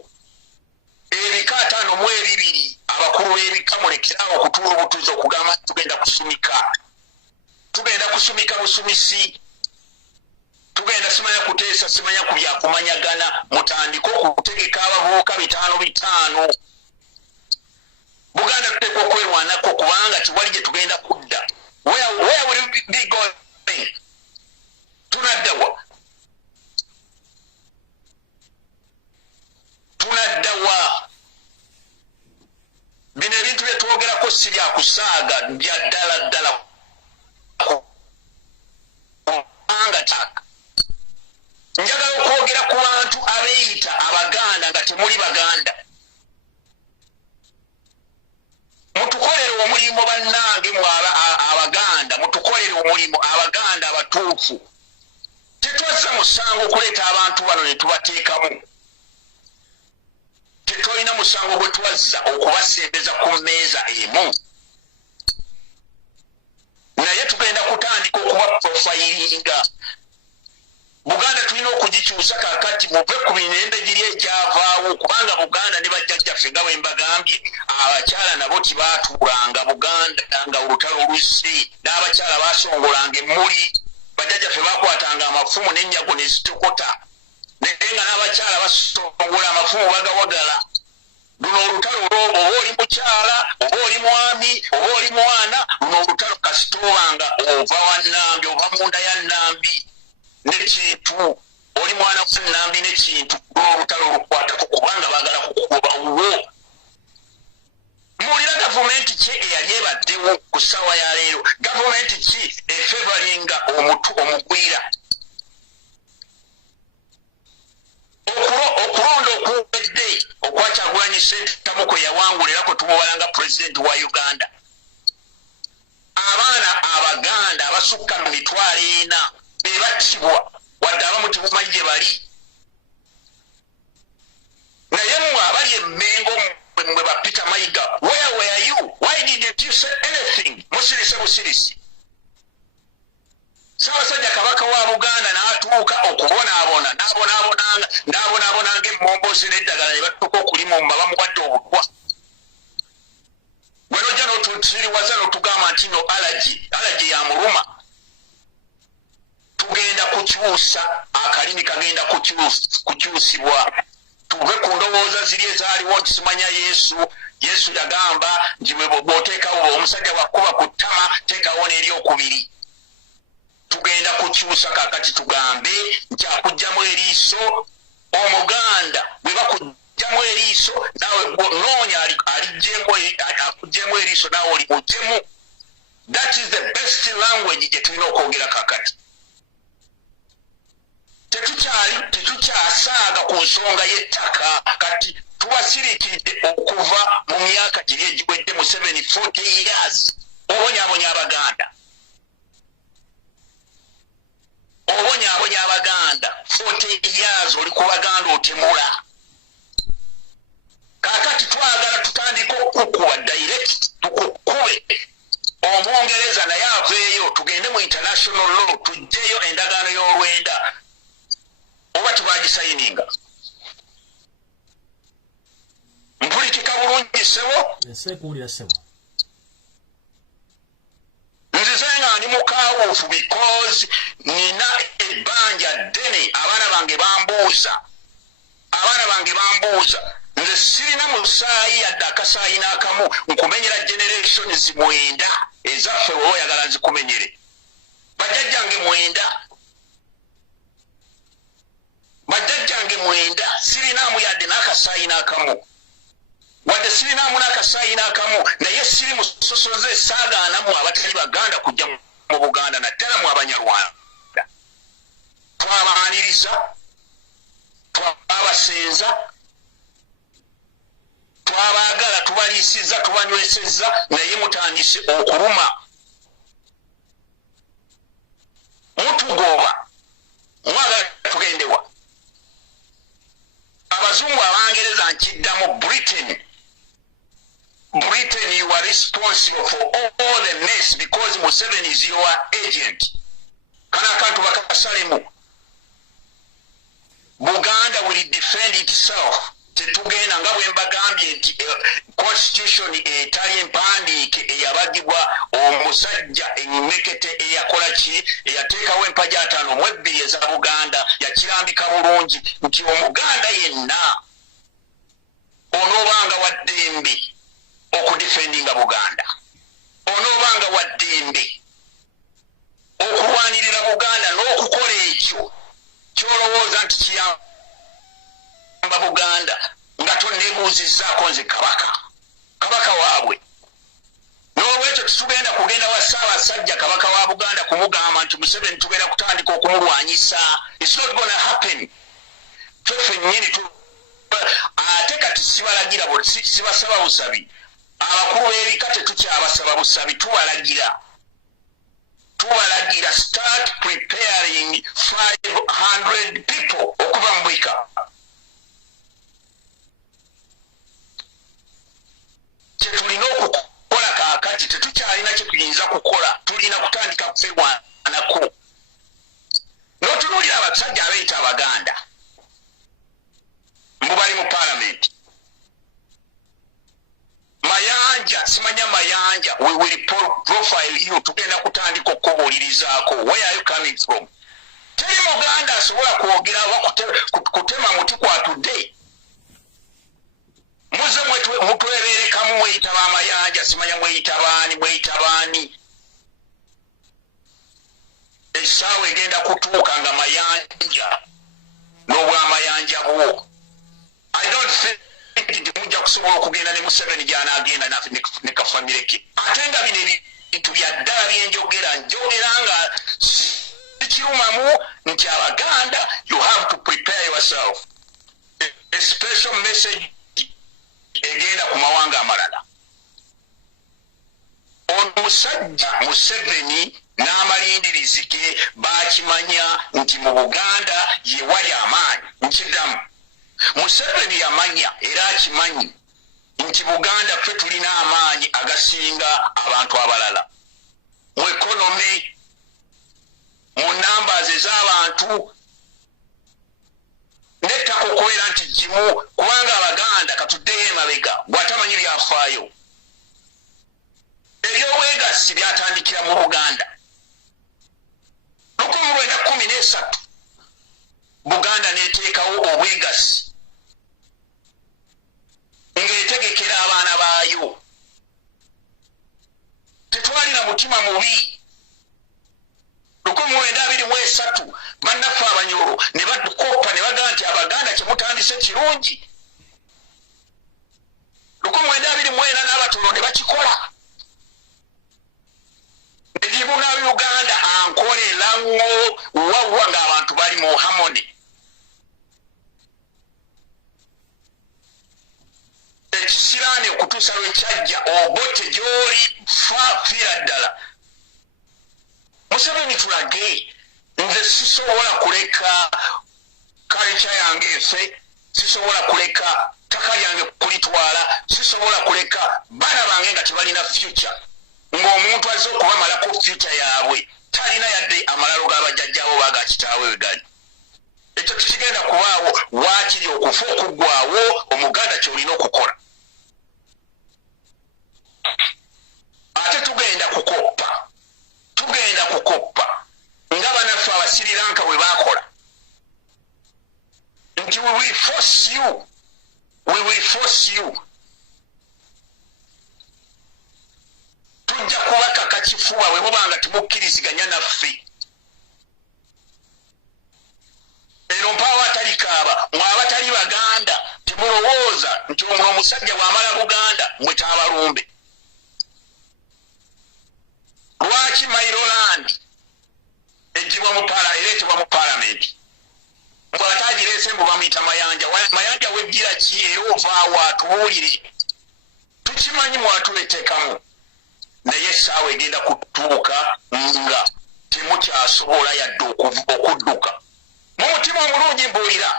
Ebika 5 mu 2 abakulu b'ebika mulekerawo okutuula obutuuzi okugamba tugenda kusumika busumisi. Tugenda simanya kuteesa simanya kubyakumanyagana mutandika okutegeka abavubuka 5 Buganda tuteekwa okwerwanako kubanga tiwali gye tugenda kudda. Where will we be going? Tunaddawa. Bino ebintu bye twogerako si bya kusaaga bya ddala kubanga taka. Njagala okwogera ku bantu abeeyita Abaganda nga temuli Baganda. Mutukolere omulimu bannange Abaganda, mutukolere omulimu Abaganda abatuufu. Tetwazza musango okuleeta abantu bano ne tubateekamu. Tetolina musango gwe twazza okubasembeza ku mmeeza emu. Naye tugenda kutandika okuba profilinga. Buganda tulina okugikyusa kakati muve ku mirembe giri egyavaawo kubanga Buganda ne bajjajjaffe nga bwe mbagambye abakyala nabo tibaatuulanga Buganda nga olutalo luzze n'abakyala baasongolanga emmuli. Bajjajjaffe baakwatanga amafumu n'ennyago ne zitokota naye nga n'abakyala basongola amafumu bagawagala. Luno olutalo oba oli mukyala oba oli mwami oba oli mwana, luno olutalo kasitoobanga ova wa Nnambi ova munda ya Nnambi n'ekintu oli mwana wa Nnambi n'ekintu olutalo olukwatako kubanga baagala kukugoba wo. Muwulira gavumenti ki eyali ebaddewo ku ssaawa ya leero? Gavumenti ki efevalinga omugwira? Okulonda okuwedde okwa Kyagulanyi Ssentamu kwe yawangula era kwe tumubalanga pulezidenti wa Uganda. Abaana Abaganda abasukka mu 400 be battibwa wadde abamu tebumanyi gye bali. Naye mmwe abali emmengo mmwe ba Peter Mayiga, where were you? Why didn't you say anything? Musirise busirisi. Ssaabasajja Kabaka wa Buganda n'atuuka okubonaabona n'abonaabonanga emmombozi n'eddagala ne batuuka okulimumba bamuwadde obutwa. Bwe nojja n'otusiriwaza n'otugamba nti no allergy ya muluma. Tugenda kukyusa akalimi kagenda kukyusibwa. Tuve ku ndowooza ziri ezaaliwo nti simanya Yesu yagamba nti bw'oteekawo omusajja bw'akuba ku ttama teekawo n'eryokubiri. Tugenda kukyusa kakati tugambe nti akuggyamu eriiso Omuganda bwe bakuggyamu eriiso naawe noonya akuggyamu eriiso naawe olimuggemu. That is the best language gye tulina okwogera kakati. Tetukyasaaga ku nsonga y'ettaka kati tubasiriikidde okuva mu myaka giri egiwedde mu 40 years obonyaabonya Abaganda. obonyabonya abaganda 40 years oli ku baganda otemula kakati twagala tutandika okukuwa direct tukukube Omungereza naye aveeyo tugende mu international law tujjeyo endagaano y'olwenda oba tubagisayininga mpulirika bulungi sebo ekuwulira sebo nzize nga ndi mukawuufu because nina ebbanja ddene abaana bange bambuuza nze sirina musaayi yadde akasaayi n'akamu nkumenyera generations 9 ezaffe wowe oyagala nzikumenyere bajjajjange 9 sirinaamu yadde n'akasaayi n'akamu wadde sirinaamu n'akasaayi n'akamu naye siri musosoze saagaanamu abatali baganda kujja mu Buganda naddala mu Abanyarwanda twabaaniriza twabasenza twabagala tubaliisiza tubanywesezza naye mutandise okuluma mutugoba mwagala tugendewa abazungu abangereza nkiddamu Britain you are responsible for all the mess because Museveni is your agent kana akantu bakasalemu Buganda will defend itself tetugenda nga bwe mbagambye nti constitution etali empandiike eyabagibwa omusajja enyumekete eyakola ki eyateekawo empaja 5 mu 2 eza Buganda yakirambika bulungi nti omuganda yenna onoobanga waddembe okudefendinga Buganda onoobanga waddembe okulwanirira Buganda n'okukola ekyo kyolowooza nti kiyamba Buganda nga tonneebuuzizzaako nze kabaka waabwe n'olwekyo tutugenda kugenda wa Ssaabasajja kabaka wa Buganda kumugamba nti Museveni tugenda kutandika okumulwanyisa. It's not gonna happen. Tweffe nnyini ate kati sibalagira sibasaba busabi abakulu b'ebika tetukyabasaba busabi tubalagira start preparing 500 people okuva mu bika kyetulina okukola kaakati tetukyalina kyetuyinza kukola tulina kutandika kufewanako n'otunuulira abasajja abeeyita Abaganda mbubali mu parliament Mayanja simanya Mayanja we will profile you tugenda kutandika okubuulirizaako where are you coming from teri Muganda asobola kwogera kutema muti kwatudde muze mutwebeerekamu mweyitaba Amayanja simanya mweyita baani essaawa egenda kutuuka nga Mayanja n'obwamayanja bwo I don't think nti mujja kusobola okugenda ne Museveni gy'anaagenda ne kafamire ke ate nga bino ebintu bya ddala byenjogera nga sikirumamu nti Abaganda you have to prepare yourself a special message egenda ku mawanga amalala omusajja Museveni n'amalindirizi ge baakimanya nti mu Buganda ye wali amaanyi nkiddamu Museveni yamanya era akimanyi nti Buganda ffe tulina amaanyi agasinga abantu abalala mu economy mu numbers ez'abantu nettako okubeera nti gimu kubanga Abaganda katuddeyo emabega bw'atamanyi byafaayo ebyobwegassi byatandikira mu Buganda 1913 Buganda neteekawo obwegassi ng'etegekera abaana baayo tetwalina mutima mubi 1923 bannaffe Abanyoro ne batukoppa ne bagamba nti Abaganda kyemutandise kirungi 1924 n'Abatono ne bakikola Ndibuna Uganda ankole lango wawa ng'abantu bali mu harmony ekisiraane okutuusa lwekyajja obote gy'oli fiira ddala Museveni tulage nze sisobola kuleka culture yange efe, sisobola kuleka ttaka lyange kulitwala, sisobola kuleka baana bange nga tebalina future, ng'omuntu azze okubamalako future yaabwe talina yadde amalalo g'abajjajjaabo baga kitaawe we gali. Ekyo tekigenda kubaawo, waakiri okufa okuggwaawo omuganda ky'olina okukola. Ate tugenda kukoppa nga banaffe abasiriranka bwe baakola nti we will force you. Tujja kubakaka kifuba bwe muba nga temukkiriziganya naffe. Eno mpaawo atali kaaba, mwe abatali baganda temulowooza nti ono omusajja bw'amala Buganda mwe taabalumbe. Lwaki Mayiroland ejjibwa ereetebwa mu paalamenti? Bw'ataagireese mbu bamuyita Mayanja. Mayanja wejjira ki era ovaawo atubuulire? Tukimanyi mwatuleteekamu, naye essaawa egenda kutuuka nga temukyasobola yadde okudduka. Mu mutima omulungi mbuulira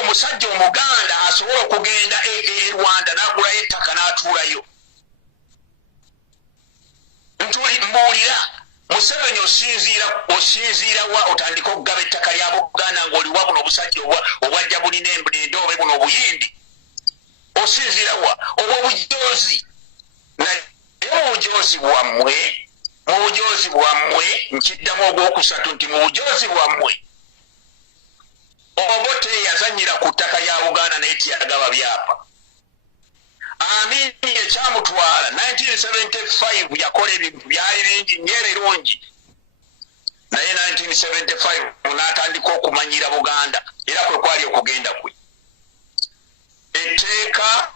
omusajja Omuganda asobola okugenda e Rwanda n'agulayo ettaka n'atuulayo. Mbuulira Museveni osinziira wa otandika okugaba ettaka lya Buganda ng'oliwa buno obusajja obwajja bulina embulinde oba buno obuyindi? Osinziira wa? Obw'obujoozi. Naye mu bujoozi bwammwe nkiddamu ogwokusatu nti mu bujoozi bwammwe Obote yazanyira ku ttaka lya Buganda naye tiyagaba byapa. Amini ekyamutwala 1975 yakola ebintu byali bingi nnyo ebirungi, naye 1975 n'atandika okumanyira Buganda era kwe kwali okugenda kwe. Etteeka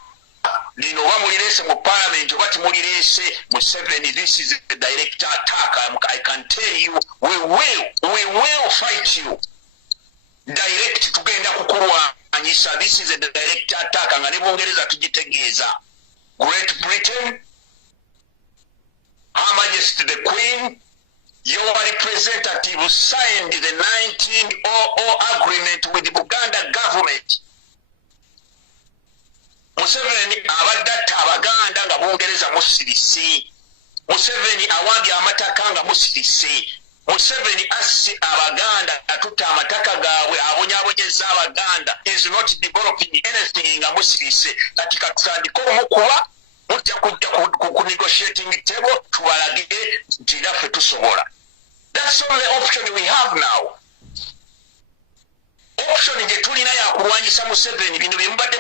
lino oba mulireese mu paalamenti oba timulireese mu 7, this is a direct attack. I can tell you we will fight you direct. Tugenda kukulwanyisa. This is a direct attack nga ne Bungereza tugitegeeza. Great Britain, Her Majesty the Queen, your representative signed the 1900 agreement with the Buganda government. Museveni abadde atta Abaganda nga Bungereza musirise. Museveni awambye amataka nga musirise. Museveni assi Abaganda atutta amataka gaabwe abonyaabonyeza Abaganda. Is not developing anything nga musirise. Kati katutandika omukuba mujja kujja ku negotiating table tubalagire nti naffe tusobola. That's the only option we have now. Option gye tulina yakulwanyisa Museveni bino bye mubadde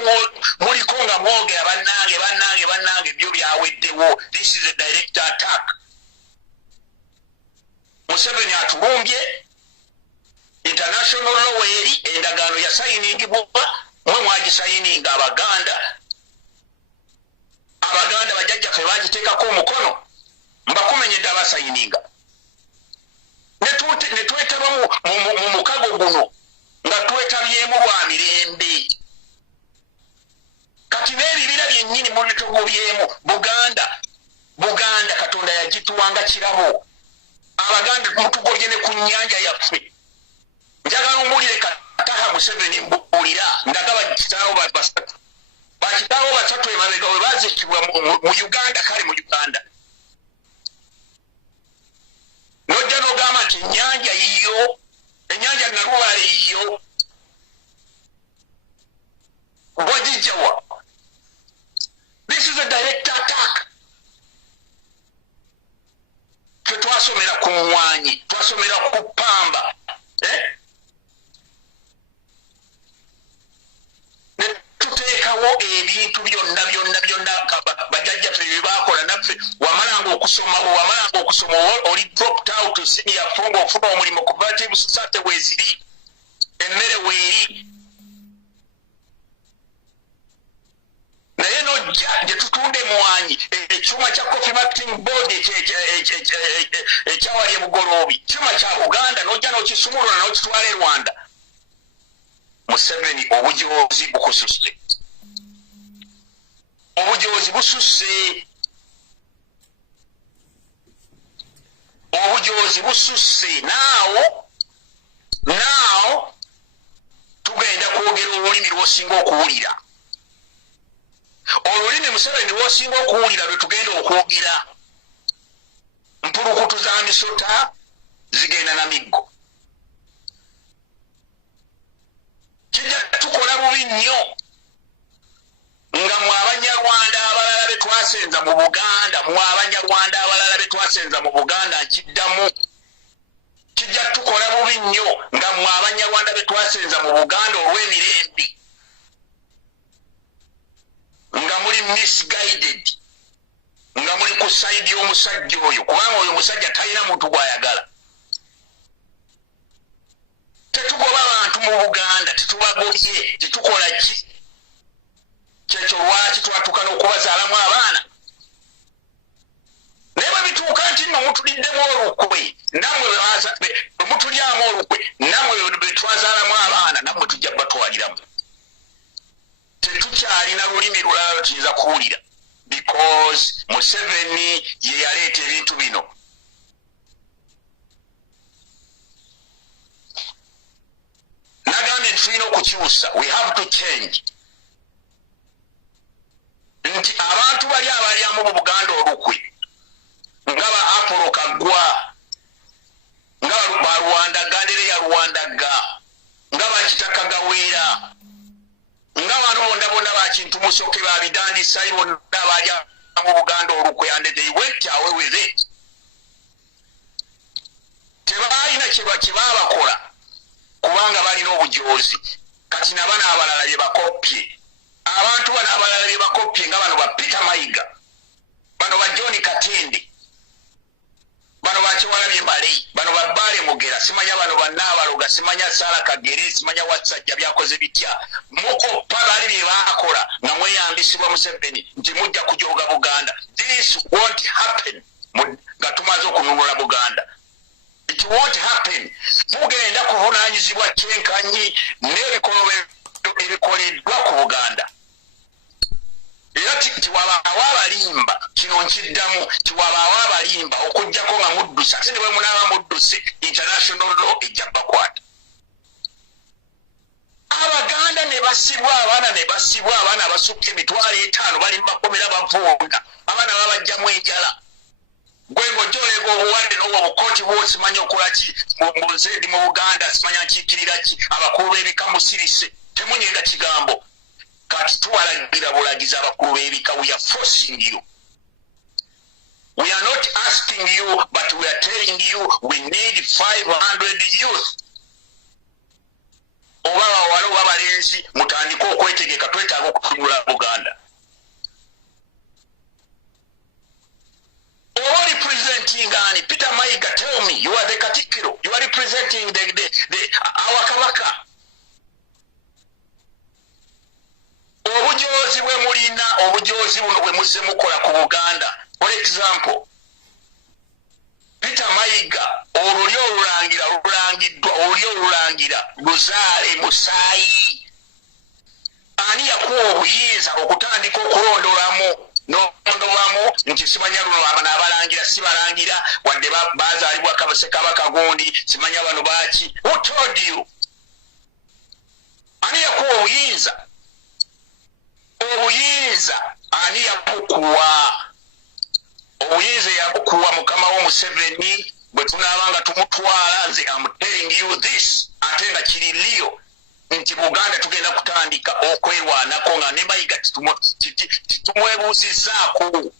muliko nga mwogera bannange byo byaweddewo. This is a direct attack. Museveni atulumbye international law eri endagaano yasayiningibwa mwe mwagisayininga Abaganda. Abaganda bajjajjaffe bagiteekako omukono mbakumenyedde abasayininga. Ne twetaba mu mukago guno nga twetabyemu lwa mirembe. Kati n'ebibira byennyini mu bitugobyemu Buganda Katonda yagituwanga kirabo. Abaganda mutugobye ne ku nnyanja yaffe. Njagala omuwulire Kataha Museveni mbuulira ndagaba kitaawo basatu. Bakitaawo basatu emabega we baazikibwa mu Uganda, kale mu Uganda. Nojja n'ogamba nti ennyanja yiyo, ennyanja Nalubaale yiyo. Wagijjawa. This is a direct attack. Twasomera ku mwanyi, twasomera ku pamba. Ne tuteekawo ebintu byonna bajjajjaffe bye baakola naffe. Wamalanga okusoma oli dropped out to senior fungo ofuna omulimu cooperative society weeziri. Emmere weeri. Naye nojja gye tutunda emwanyi ekyuma kya Coffee Marketing Board ekyawali Bugoloobi, kyuma kya Buganda nojja n'okisumulula n'okitwala e Rwanda. Museveni obujoozi bukususse. Obujoozi bususse. obujozi bususse now tugenda kwogera olulimi lw'osinga okuwulira olulimi Museveni lw'osinga okuwulira lwe tugenda okwogera mpulukutu za misota zigenda na miggo kijja tukola bubi nnyo nga mwe abanyarwanda abalala be twasenza mu Buganda nkiddamu kijja tukola bubi nnyo nga mwe abanyarwanda be twasenza mu Buganda olw'emirembe nga muli misguided nga muli ku side y'omusajja oyo kubanga oyo musajja talina muntu gw'ayagala tetugoba abantu mu Buganda tetubagobye tetukola ki kyekyo lwaki twatuuka n'okubazaalamu abaana naye bwe bituuka nti nno mutuliddemu olukwe nammwe bwemutulyamu olukwe nammwe bwe twazaalamu abaana nammwe tujja kubatwaliramu tetukyalina lulimi lulala tuyinza kuwulira because Museveni ye yaleeta ebintu bino nagambye tulina okukyusa we have to change nti abantu bali abalyamu mu Buganda olukwe nga ba Apolo Kaggwa nga ba Rwandaga ya Rwandaga nga ba Kitaka Gaweera nga bano bonna ba Kintu Musoke ba Bidandisa bonna abalya mu Buganda olukwe and they went away with it tebalina kyebabakola kubanga balina obujozi kati nabana abalala bye bakopye abantu bano abalala bye bakopye nga bano ba Peter Mayiga bano ba John Katende bano ba Kyewalabye Male bano ba Bale Mugera simanya bano bannabaloga simanya Sala Kagere simanya Watsajja byakoze bitya mukoppa bali bye bakola nga mweyambisibwa Museveni nti mujja kujoga Buganda. This won't happen nga tumaze okununula Buganda. It won't happen. Mugenda kuvunaanyizibwa kyenkanyi n'ebikolobe ebikoleddwa ku Buganda. Era tiwabaawo abalimba kino nkiddamu tiwabaawo abalimba okujjako nga muddusa ate ne bwe munaaba mudduse international law ejja bakwata. Abaganda ne basibwa abaana abasukka emitwalo 5 bali mu makomera bavunda abaana babajjamu enjala. Gwe ng'ojjoleega obuwadde n'obwo obukooti bwo simanya okola ki mu Buzeedi mu Buganda simanya nkiikirira ki abakulu b'ebika musirise temunyenga kigambo. Kati tuwalagira bulagiza abakulu b'ebika we are forcing you. We are not asking you but we are telling you we need 500 youth. Oba bawala oba balenzi mutandika okwetegeka twetaaga okutunula Buganda. Oba representing ani Peter Mayiga, tell me you are the Katikiro, you are representing our Kabaka. Obujozi bwe mulina obujozi buno bwe musse mukola ku Buganda. For example, Peter Mayiga oluli olulangira Luzaale Musaayi ani yakuwa obuyinza okutandika okulondolamu n'olondolamu nti simanya luno n'abalangira sibalangira wadde baazaalibwa Kabaka gundi simanya bano baaki. Who told you? Ani yakuwa obuyinza? Obuyinza ani yabukuwa? Obuyinza yabukuwa mukama wo Museveni bwe tunaabanga tumutwala. Nze I'm telling you this ate nga kiri liyo nti Buganda tugenda kutandika okwerwanako nga ne Mayiga titumwebuuzizzaako.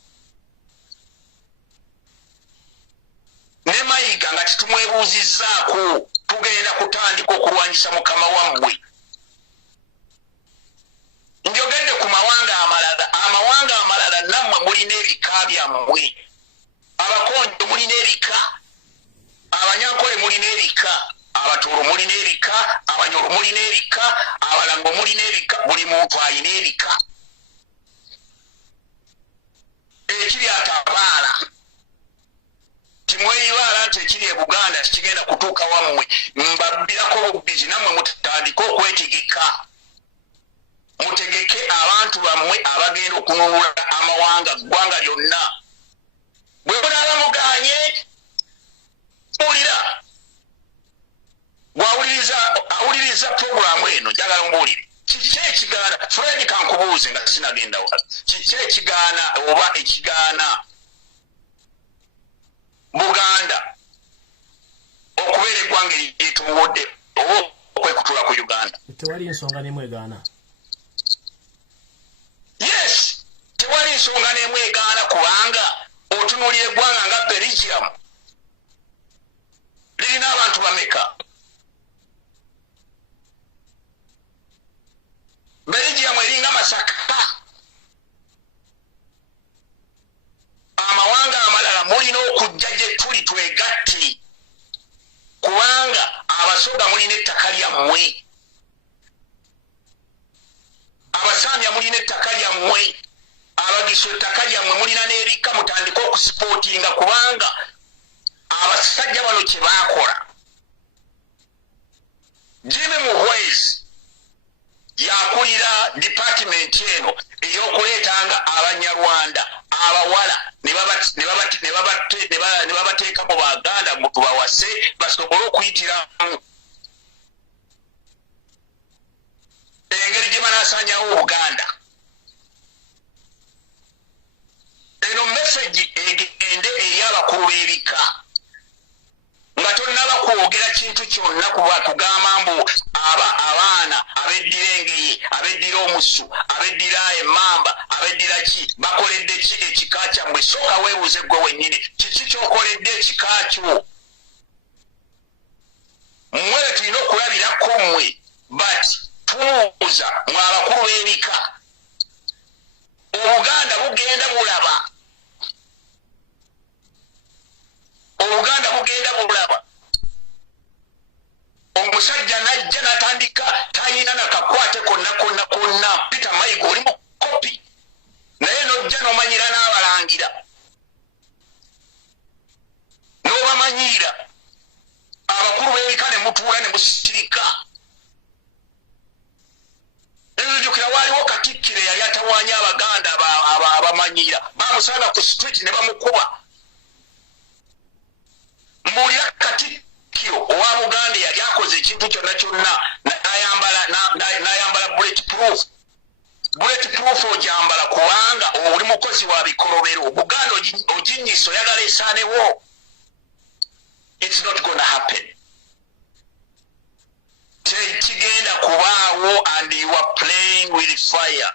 Ne Mayiga nga titumwebuuzizzaako tugenda kutandika okulwanyisa mukama wammwe. Njogedde ku mawanga amalala. Amawanga amalala nammwe mulina ebika byammwe. Abakonjo mulina ebika, Abanyankole mulina ebika, Abatooro mulina ebika, Abanyoro mulina ebika, Abalango mulina ebika, buli muntu alina ebika. Ekiri atabaala timweyibaala nti ekiri e Buganda tikigenda kutuuka wammwe. Mbabbirako bubbizi nammwe mutandika okwetegeka. Mutegeke abantu bammwe abagenda okununula amawanga ggwanga lyonna. Bwe munaaba muganye awuliriza programu eno njagala mbuulire kiki ekigaana Fred kankubuuze nga sinagenda wala kiki ekigaana oba ekigaana Buganda okubeera eggwanga eryetowodde oba okwekutula ku Uganda tewali ensonga n'emu egaana yes tewali ensonga n'emu egaana kubanga otunuulira eggwanga nga Belgium lirina abantu bameka Belgium eringa Masaka amawanga amalala mulina okujja gye tuli twegatte kubanga abasoga mulina ettaka lyammwe abasamya mulina ettaka lyammwe abagiso ettaka lyammwe mulina n'ebikka mutandika okusipootinga kubanga abasajja bano kye baakola Jimmy Muhwezi yakulira department eno ey'okuleetanga Abanyarwanda abawala ne babateeka mu Baganda mu tubawase basobole okuyitiramu engeri gye banaasanyawo Obuganda eno message egende eri abakulu b'ebika nga tonnaba kwogera kintu kyonna kuba tugamba mbu abaana abeddira engeye abeddira omusu abeddira emmamba abeddira ki bakoledde ki ekika kyammwe sooka weebuuze ggwe wennyini kiki kyokoledde ekika kyo mmwe tulina okulabirako mmwe but tumubuuza mwe abakulu b'ebika Obuganda bugenda bulaba Obuganda bugenda bulaba omusajja najja natandika tayina nakakwate konna Peter Mayiga oli mu kopi naye nojja n'omanyira n'abalangira n'obamanyiira abakulu b'ebika ne mutuula ne musirika nejjukira waaliwo Katikkiro yali atawaanya Abaganda abamanyiira bamusanga ku street ne bamukuba mbulira Katikkiro owa Buganda yali akoze ekintu kyonna n'ayambala bulletproof ogyambala kubanga oli mukozi wa bikolobero Buganda oginyisa oyagala esaanewo it's not gonna happen tekigenda kubaawo and you are playing with fire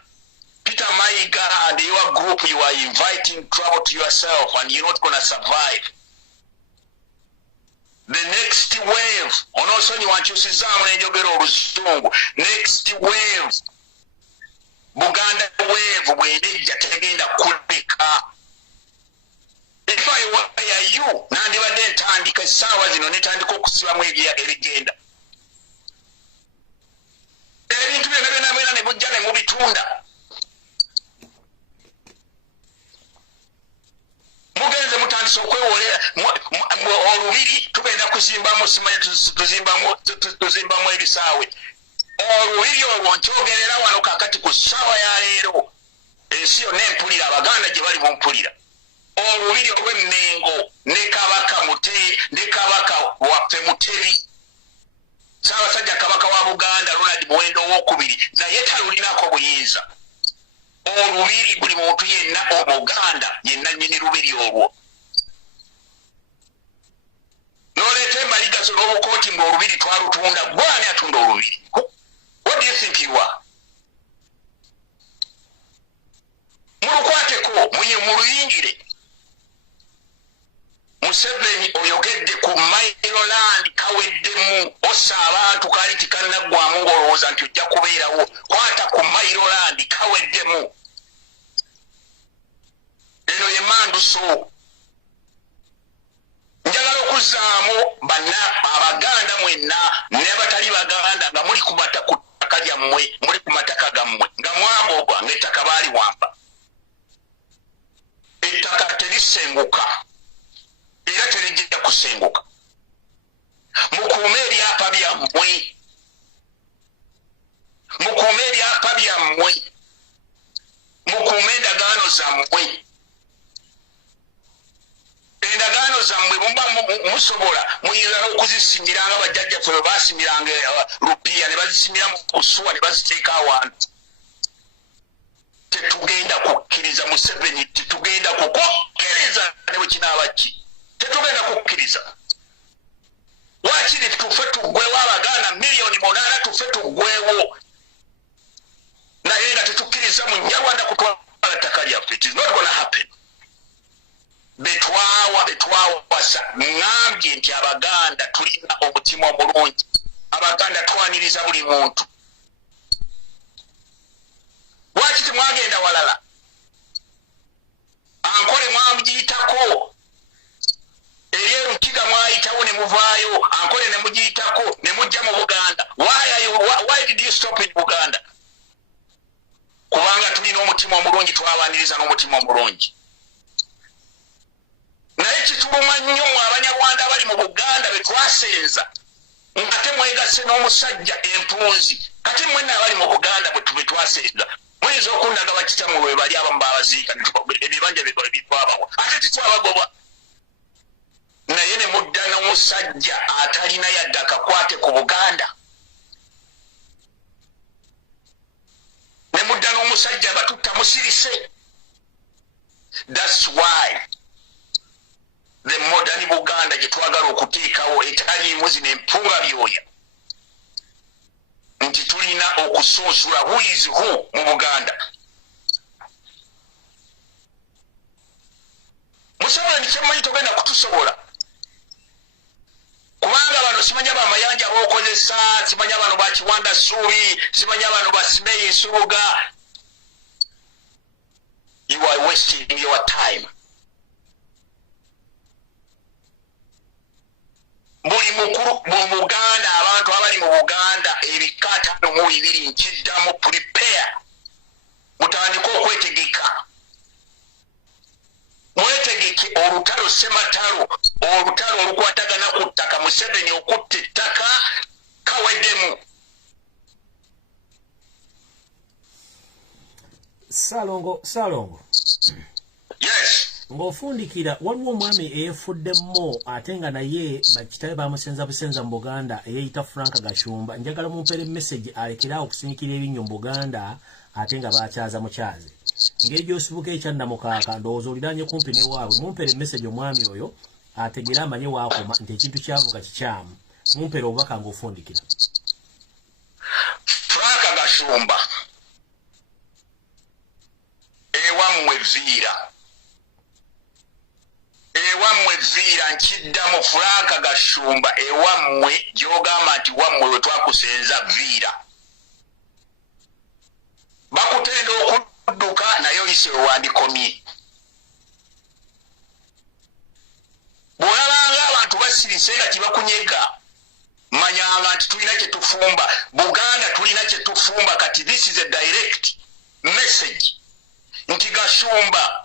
Peter Mayiga and your group you are inviting trouble to yourself and you're not gonna survive the next wave onosonyiwa nkyusizaamu n'enjogera Oluzungu next wave Buganda wave bw'enejja tegenda kuleka if I were you nandibadde ntandika essaawa zino netandika okusibamu ebigenda ebintu byonna ne mujja ne mubitunda mugenze mutandise okwewolera olubiri tugenda kuzimbamu simanyi tuzimbamu ebisaawe olubiri olwo nkyogerera wano kakati ku ssaawa ya leero ensi yonna empulira Abaganda gye bali mumpulira olubiri olw'Emmengo ne Kabaka waffe Mutebi Ssaabasajja Kabaka wa Buganda Ronald Muwendo II naye talulinako buyinza olubiri buli muntu yenna Omuganda yenna nnyini lubiri olwo n'oleeta embaliga zo n'obukooti ng'olubiri twalutunda gwani atunda olubiri what do you think you are mulukwateko muluyingire Museveni oyogedde ku Mailoland kaweddemu ossa abantu kali tikannaggwamu ng'olowooza nti ojja kubeerawo kwata ku Mailoland kaweddemu eno ye Manduso njagala okuzzaamu Abaganda mwenna n'abatali Baganda nga muli ku ttaka lyammwe muli ku mataka gammwe nga mwambogwa ng'ettaka baali wampa ettaka terisenguka era terijja kusenguka mukuume ebyapa byammwe mukuume endagaano zammwe muba musobola muyinza n'okuzisimira nga bajjajjaffe bwe basimiranga rupiya ne bazisimira mu kusuwa ne baziteeka awantu. Tetugenda kukkiriza Museveni, tetugenda kukkiriza ne bwe kinaaba ki, tetugenda kukkiriza. Waakiri tufe tuggwewo Abaganda miliyoni 8 tufe tuggwewo naye nga tetukkiriza Munyarwanda kutwala ttaka lyaffe. It is not gonna happen. Betwawasa ngambye nti Abaganda tulina omutima omulungi. Abaganda twaniriza buli muntu. Lwaki temwagenda walala? Ankole mwamugiyitako. Erukiga mwayitawo ne muvaayo. Ankole ne mugiyitako ne mujja mu Buganda. Why did you stop in Buganda? Kubanga tulina omutima omulungi, twabaniriza n'omutima omulungi. Naye kituluma nnyo mu Abanyarwanda abali mu Buganda be twasenza nga temwegase n'omusajja empunzi. Kati mwenna abali mu Buganda bwe twasenza muyinza okundaga bakitamu bwe bali abamu babaziika ebibanja bitwabawa ate titwabagoba. Naye ne mudda n'omusajja atalina yadde akakwate ku Buganda. Ne mudda n'omusajja batutta musirise. That's why the modern Buganda gye twagala okuteekawo etaliimu zino empunga byoya nti tulina okusunsula who is who mu Buganda. Museveni kyemmanyi togenda kutusobola kubanga bano simanya bamayanja b'okozesa, simanya bano bakiwanda Ssuubi, simanya bano basimeyi Nsubuga. You are wasting your time. Buli mukulu mu Buganda, abantu abali mu Buganda ebika 52 nkiddamu prepare. Mutandika okwetegeka. Mwetegeke olutalo Ssematalo, olutalo olukwatagana ku ttaka. Museveni okutta ettaka kaweddemu. Salongo. Yes. Ng'ofundikira waliwo omwami eyeefuddemmo ate nga naye bakitabe bamusenza busenza mu Buganda eyeyita Frank Gashumba. Njagala mumpere message alekera okusinikira ebinnyo mu Buganda ate nga bakyaza mukyaze. Ngeri gy'osibuka ekyannamukaaka ndowooza oliranye kumpi ne waabwe. Mumpere message omwami oyo ategere amanye waakoma nti ekintu kyavuga kikyamu. Mumpere obubaka ng'ofundikira. Frank Gashumba ewammwe viira nkiddamu. Frank Gashumba ewammwe gy'ogamba nti wammwe we twakusenza viira. Bakutenda okudduka naye oyise wewandikomye. Bw'olabanga abantu basirise nga tibakunyega manyanga nti tulina kye tufumba. Buganda tulina kye tufumba. Kati this is a direct message nti Gashumba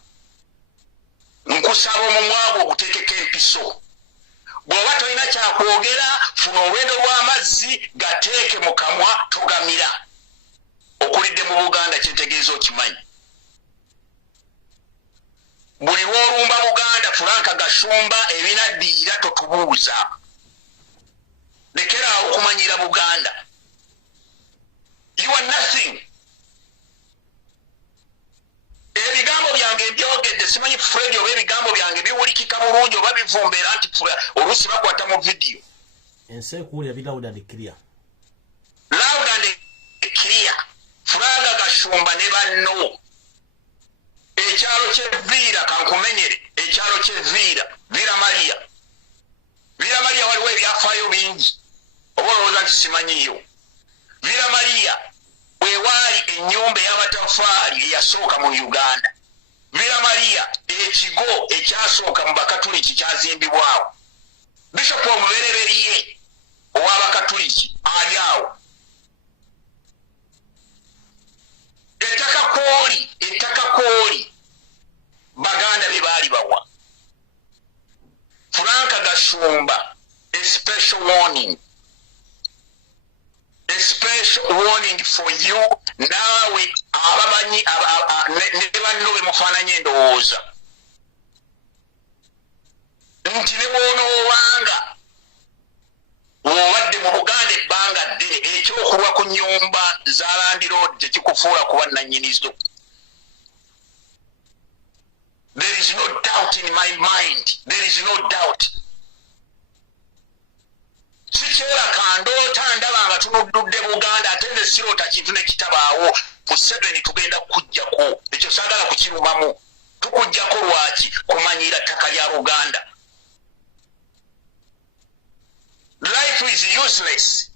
nkusaba omumwa gwo oguteekeko empiso. Bw'oba tolina kyakwogera funa olwendo lw'amazzi gateeke mu kamwa togamira. Okulidde mu Buganda kyetegeeza okimanyi. Buli lw'olumba Buganda Frank Gashumba ebinaddiira totubuuza. Lekera okumanyira Buganda. You are nothing. Ebigambo byange byogedde simanyi Fred oba ebigambo byange biwulikika bulungi oba bivumbera nti oluusi bakwata mu video. Ensi ekuwulira bi loud and clear. Loud and clear. Frank Gashumba ne banno. Ekyalo ky'Evviira kankumenyere. Ekyalo ky'Evviira. Vira Maria waliwo ebyafaayo bingi. Oba olowooza nti simanyiyo. Vira Maria wewaali ennyumba ey'amatafaali eyasooka mu Uganda. Vira Maria ekigo ekyasooka mu Bakatuliki kyazimbibwawo. Bishop omubereberye ow'Abakatuliki ali awo. Ettaka kooli Baganda be baali bawa. Frank Gashumba, a special warning. A special warning for you. Naawe abamanyi ne banno be mufaananye endowooza. nti ne bw'onoobanga obadde mu Buganda ebbanga ddene ekyokulwa ku nnyumba za landiroodi tekikufuula kuba nannyinizo. There is no doubt in my mind. There is no doubt. Sikyera kandoota ndaba nga tunuddudde Buganda ate ne sirota kintu ne kitabaawo Museveni tugenda kujjako ekyo saagala kukirumamu. Tukujjako lwaki kumanyira ttaka lya Buganda. Life is useless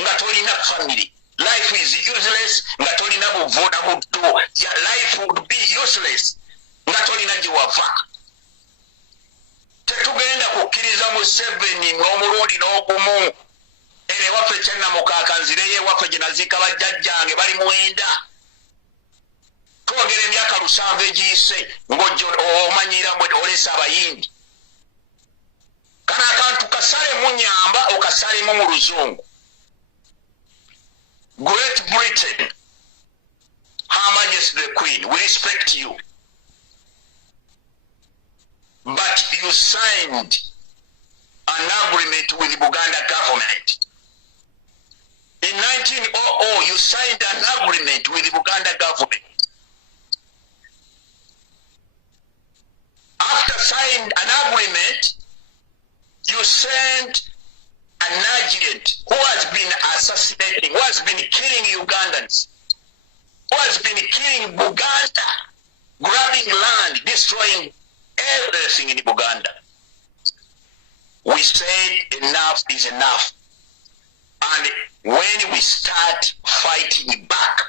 nga tolina family. Life is useless nga tolina buvuuna butto. Life would be useless nga tolina giwava. Tetugenda kukkiriza Museveni n'omulundi n'ogumu ere waffe Kyennamukaaka nzireyo ewaffe gye naziika bajjajjange bali 9. Twogera emyaka 7 egiyise ng'ojja omanyira mbwe oleesa abayindi. Kana akantu kasalemu nyamba okasalemu mu Luzungu. Great Britain, Her Majesty the Queen, we respect you. But you signed an agreement with the Buganda government. In 1900, you signed an agreement with the Buganda government. After signing an agreement, you sent an agent who has been assassinating, who has been killing Ugandans, who has been killing Buganda, grabbing land, destroying everything in Buganda. We said enough is enough. And when we start fighting back,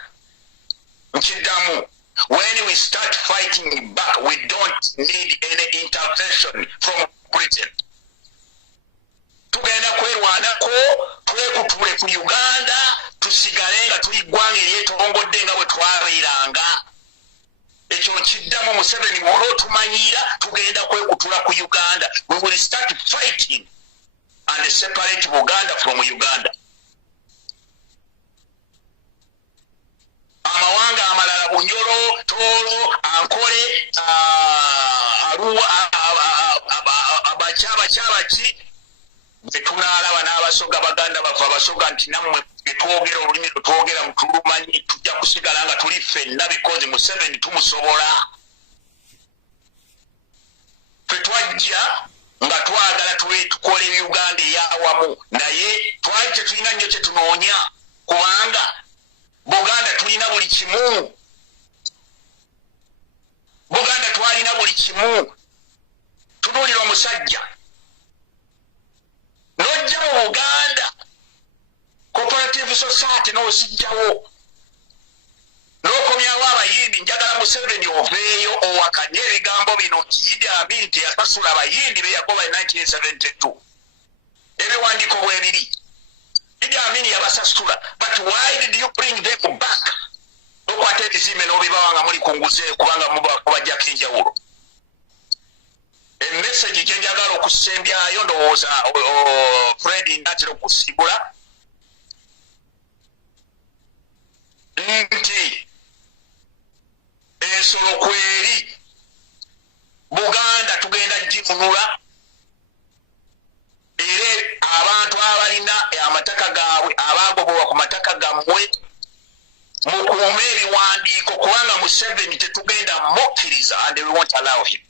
when we start fighting back, we don't need any intervention from Britain. Tugenda kwerwanako twekutule ku Uganda tusigale nga tuli ggwanga eryetorongodde nga bwe twabeeranga. Ekyo nkiddamu Museveni bw'olwo tumanyira tugenda kwekutula ku Uganda. We will start fighting and separate Buganda from Uganda. Amawanga amalala Bunyoro, Toro, Ankole, Arua, Abachaba, betunaalaba n'abasoga Baganda bafe abasoga nti nammwe betwogera olulimi lwetwogera mutulumanyi tujja kusigala nga tuli ffenna because Museveni tumusobola. Ffe twajja nga twagala tukole Uganda ey'awamu naye twali tetulina nnyo kye tunoonya kubanga Buganda tulina buli kimu. Buganda twalina buli kimu. Tunuulira omusajja n'ojja mu Buganda cooperative society n'ozijjawo n'okomyawo abayindi. Njagala Museveni oveeyo owakanye ebigambo bino nti Idi Amin teyasasula abayindi be yagoba 1972. Ebiwandiiko bwebiri. Idi Amin yabasasula. But why did you bring them back? Okwata ebizimbe n'obibawanga muli kunguze kubanga mubajjako enjawulo. Message gye njagala okusembyayo ndowooza Fred ndatera okusigula nti ensolo kweri Buganda tugenda ginunula era abantu abalina amataka gaabwe abagobebwa ku mataka gammwe mukuume ebiwandiiko kubanga Museveni tetugenda mukkiriza and we won't allow him.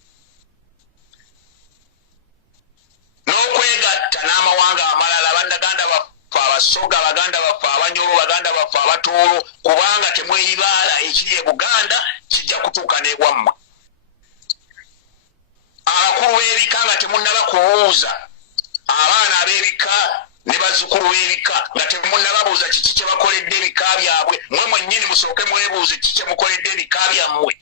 N'okwegatta n'amawanga amalala Bannaganda baffe Abasoga, Baganda baffe Abanyoro, Baganda baffe Abatooro kubanga temweyibaala ekiri e Buganda kijja kutuuka n'ewammwe. Abakulu b'ebika nga temunnaba kubuuza abaana ab'ebika ne bazzukulu b'ebika nga temunnababuuza kiki kye bakoledde ebika byabwe. Mmwe mwennyini musooke mwebuuze kiki kye mukoledde ebika byammwe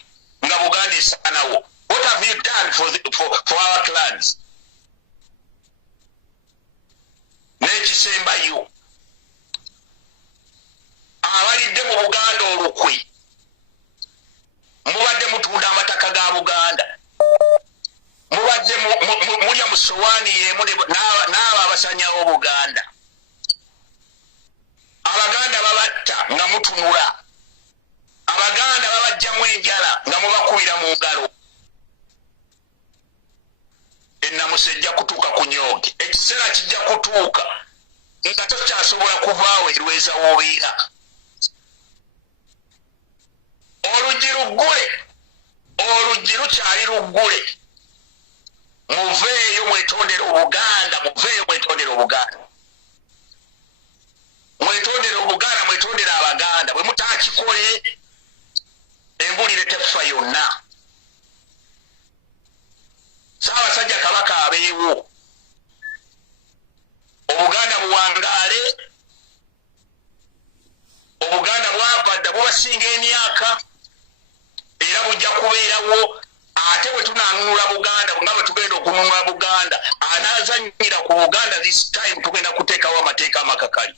nga Buganda esaanawo. What have you done for our clans? N'ekisembayo abalidde mu Buganda olukwe mubadde mutunda amataka ga Buganda, mubadde mulya mu sowaani y'emu n'abo abasanyawo Buganda. Abaganda babatta nga mutunula, Abaganda babajjamu enjala nga mubakubira mu ngalo. ennamusejja kutuuka ku nyooge ekiseera kijja kutuuka nga tokyasobola kuvaawo erweza w'obeera oluggi luggule oluggi lukyali luggule muveeyo mwetondera obuganda muveeyo mwetondera obuganda mwetondera obuganda mwetondera abaganda bwe mutakikole embulire tefa yonna Ssaabasajja Kabaka abeewo obuganda buwangaale obuganda bwavadda bubasinga emyaka era bujja kubeerawo ate bwe tunanunula buganda nga bwe tugenda okununula buganda anaazanyira ku buganda this time tugenda kuteekawo amateeka amakakali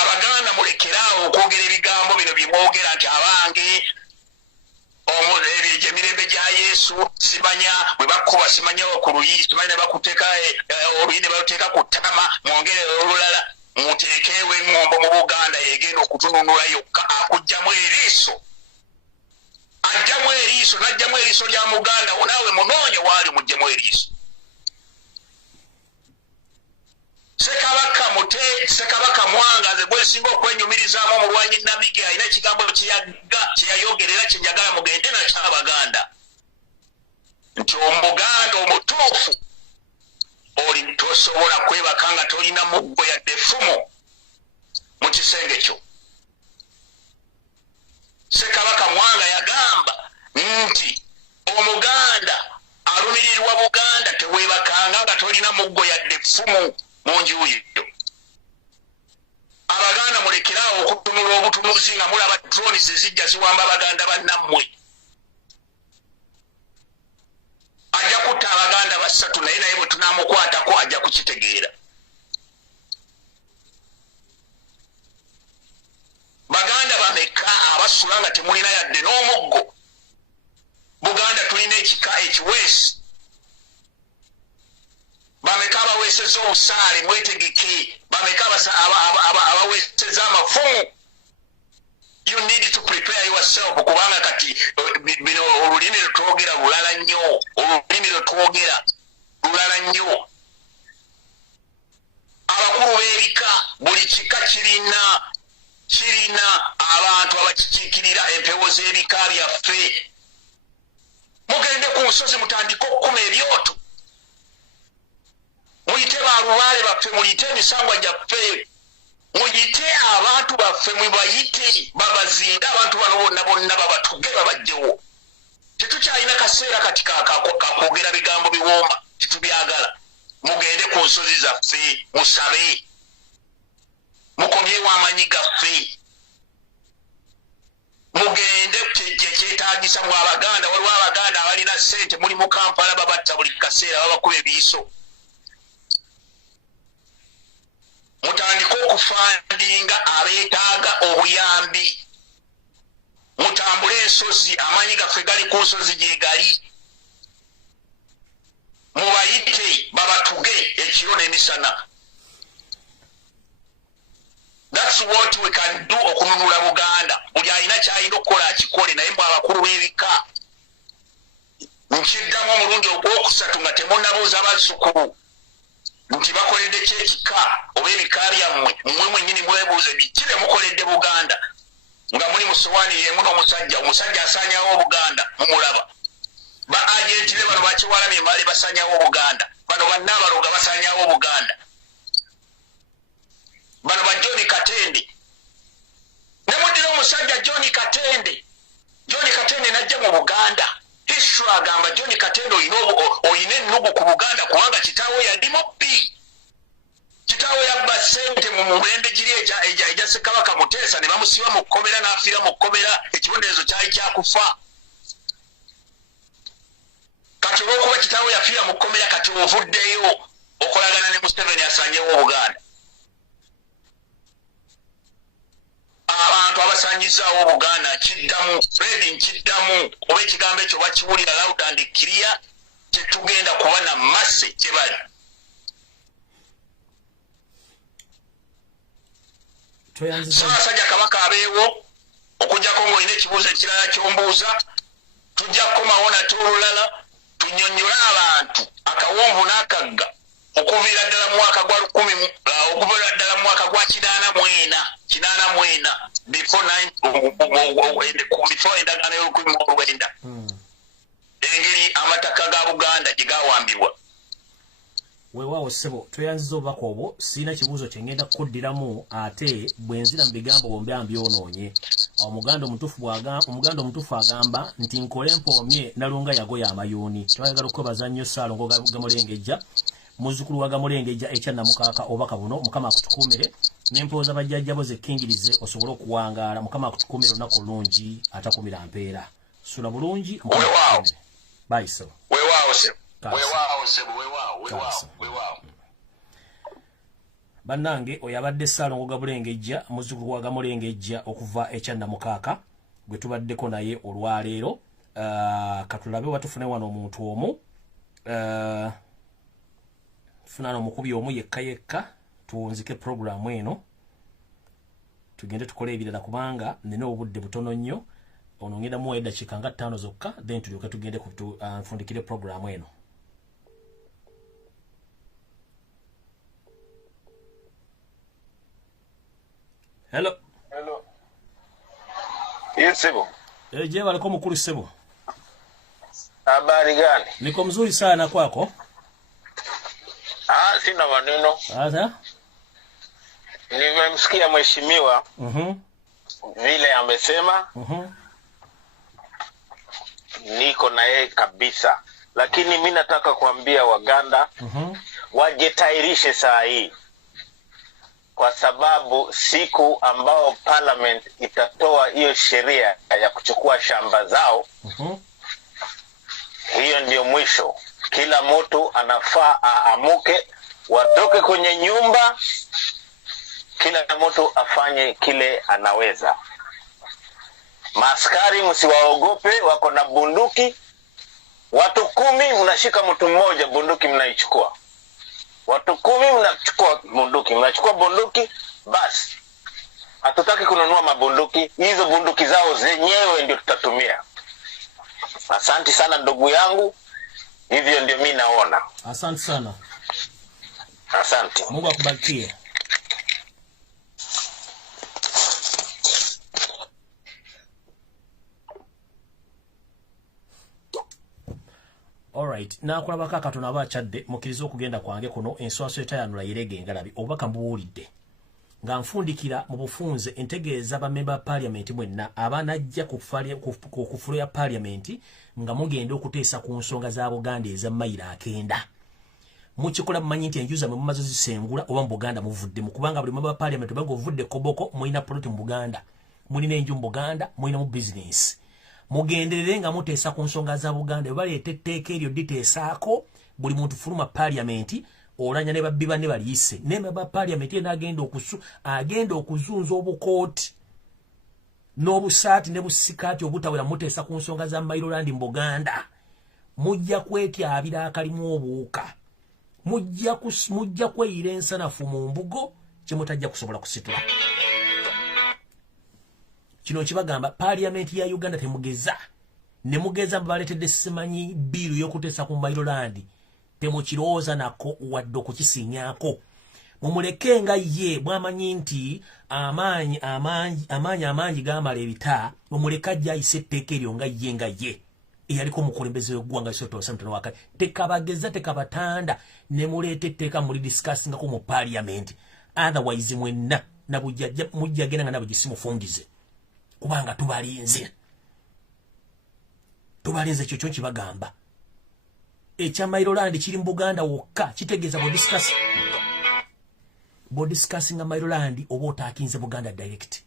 abaganda mulekeraawo okwogera ebigambo bino bye mwogera nti abange emirembe gya yesu simanya bwe bakkuba simanyawo ku luyi simanya ne bakuteeka oluyi ne baluteeka ku ttama mwongere olulala muteekeewo eŋŋombo mu buganda yegenda okutununula yokka akuggyamu eriiso ajjamu eriiso n'ajjamu eriiso lya muganda naawe munoonye waali muggyemu eriiso Ssekabaka Mwangaze gwesinga okwenyumirizaamu omulwanyi Namige alina ekigambo kyeyayogerera kye njagala mugende nakyo abaganda nti omuganda omutuufu oli tosobola kwebaka nga tolina muggo yadde effumu mu kisenge kyo Ssekabaka Mwanga yagamba nti omuganda alumirirwa buganda teweebakanga nga tolina muggo yadde effumu mu njuuyo abaganda mulekerawo okutunula obutunuzi nga mulaba droni zizijja ziwamba abaganda bannammwe ajja kutta abaganda basatu naye bwe tunaamukwatako ajja kukitegeera baganda bameka abasula nga temulina yadde n'omuggo buganda tulina ekika ekiweesi bameka abaweeseza obusaale mwetegeke bameka abaweeseza amafumu you need to prepare yourself kubanga kati bino olulimi lwetwogera lulala nnyo olulimi lwetwogera lulala nnyo abakulu b'ebika buli kika kirina abantu abakikiikirira empewo z'ebika byaffe mugende ku nsozi mutandike okukuma ebyoto muyite balubaale baffe muyite emisangwa gyaffe muyite abantu baffe mubayite babazinde abantu bano bonna babatuge babajjewo tetukyalina kaseera kati kakwogera bigambo biwooma titubyagala mugende ku nsozi zaffe musabe mukomyewo amanyi gaffe mugende kyetaagisa mu abaganda waliwo abaganda abalina ssente muli mu Kampala babatta buli kaseera babakuba ebiiso mutandike okufandinga abeetaaga obuyambi mutambule ensozi amaanyi gaffe gali ku nsozi gye gali mubayite babatuge ekiro n'emisana that's what we can do okununula buganda buli alina kyalina okukola akikole naye mwe abakulu b'ebika nkiddamu omulundi ogwokusatu nga temunnabuuza bazzukulu nti bakoledde kyekika oba ebika byammwe mmwe mwennyini mwebuuze biki bye mukoledde buganda nga muli mu sowaani y'emu n'omusajja asaanyawo obuganda mumulaba ba agenti be bano bakiwalamye baali basaanyawo obuganda bano bannaabaloga basaanyawo obuganda bano ba John Katende ne muddira omusajja John Katende najja mu buganda history agamba John Katende oyina ennugu ku buganda kubanga kitaawe yali mubbi kitaawe yabba ssente mu mulembe giri ejja Ssekabaka Muteesa ne bamusiba mu kkomera n'afiira mu kkomera ekibonerezo kyali kyakufa kati olw'okuba kitaawe yafiira mu kkomera kati ovuddeyo okolagana ne Museveni asanyewo obuganda abantu abasanyizaawo obuganda kiddamu redi nkiddamu oba ekigambo ekyo bakiwulira loud and clear tetugenda kuba na masse gye bali Ssaabasajja Kabaka abeewo okugjako ng'olina ekibuuzo ekirala ky'ombuuza tujja kukomawo nate olulala tunyonnyola abantu akawonvu n'akagga okuviira ddala mu mwaka gwa 10 okuviira ddala mu mwaka gwa 84 before endagaano y'olukumi engeri amataka ga Buganda gye gawambibwa. Weewaawo ssebo tweyanziza obubaka obwo sirina kibuuzo kye ngenda kukuddiramu ate bwe nzira mu bigambo bombi mbyonoonye. Omuganda omutuufu agamba nti nkole mpoomye nalunga yagoya amayuuni. Twayagala okwebaza nnyo Ssaalongo Gamulengejja muzzukulu wa Gamulengejja ekyannamukaaka obubaka buno Mukama akutukuumire n'empooza bajjajjabo zekkingirize osobole okuwangaala. Mukama akutukuumire olunaku olungi atakumira mpeera. Sula bulungi weewaawo bayiso weewaawo sebo bannange oyo abadde Ssaalongo Gamulengejja muzzukulu wa Gamulengejja okuva ekyannamukaaka gwe tubaddeko naye olwaleero. Katulabe watufune wano omuntu omu funana omukubi omu yekka tuwunzike programu eno tugende tukole ebirala kubanga nina obudde butono nnyo. Ono ngenda muwa eddakiika nga 5 zokka then tulyoke tugende nfundikire programu eno. Hello. Yes, Sebo. Je, waliko mkulu Sebo? Habari gani? Niko mzuri sana kwako. Sina maneno. Asa? Nimemsikia mheshimiwa. Vile amesema. Niko na yeye kabisa. Lakini mimi nataka kuambia Waganda wajitairishe saa hii. Kwa sababu siku ambao parliament itatoa hiyo sheria ya kuchukua shamba zao, hiyo ndio mwisho. Kila mtu anafaa aamuke, watoke kwenye nyumba, kila mtu afanye kile anaweza. Maaskari msiwaogope, wako na bunduki. Watu 10 mnashika mtu mmoja, bunduki mnaichukua. Watu 10 mnachukua bunduki, basi. Hatutaki kununua mabunduki, hizo bunduki zao zenyewe ndio tutatumia. Asante sana ndugu yangu, hivyo ndio mimi naona. Asante sana. Asante. Mungu akubarikie. Alright, na kulaba Kakano abachadde mukirizo okugenda kwange kuno enswaso etayanula yirege ngalabi obaka mbuulidde nga nfundikira mu bufunze entegeeza ba member parliament mwenna abanajja kufulu ya parliament nga mugenda okuteesa ku nsonga za Buganda eza mayira akenda mukikola mumanyi nti enjuza mwe mumaze zisengula oba mu Buganda muvudde mu kubanga buli member parliament bago vudde koboko mulina plot mu Buganda mulina enju mu Buganda mulina mu business mugenderere nga muteesa ku nsonga za Buganda baleeta etteeka eryo diteesaako buli muntu fuluma parliament olanya ne babbi banne baliyise ne member parliament yena agenda okuzunza obukooti n'obusaati ne busikaati obutawera muteesa ku nsonga za Mayiland mu Buganda mujja kwetyabira akalimu obuuka mujja kweyira ensanafu mu mbugo kyemutajja kusobola kusitula. Kino kibagamba parliament ya Uganda temugeza ne mugeza mbaletedde simanyi biru yokuteesa ku Mayiland temukirooza nako wadde okukisinyaako mumuleke nga ye bwamanyi nti amaanyi gamala ebita mumuleka ajja ayise etteeka eryo nga ye eyaliko mukulembeze w'eggwanga Sotosa Mutano wakati tekabageza tekabatanda ne muleeta etteeka muli discussingako mu parliament otherwise mwenna mujja genda nga nabo gisimufungize kubanga tubalinze ekyo kibagamba ekya Mayiland kiri mu Buganda wokka kitegeeza bo discussing Mayiland oba otaakinze Buganda direct.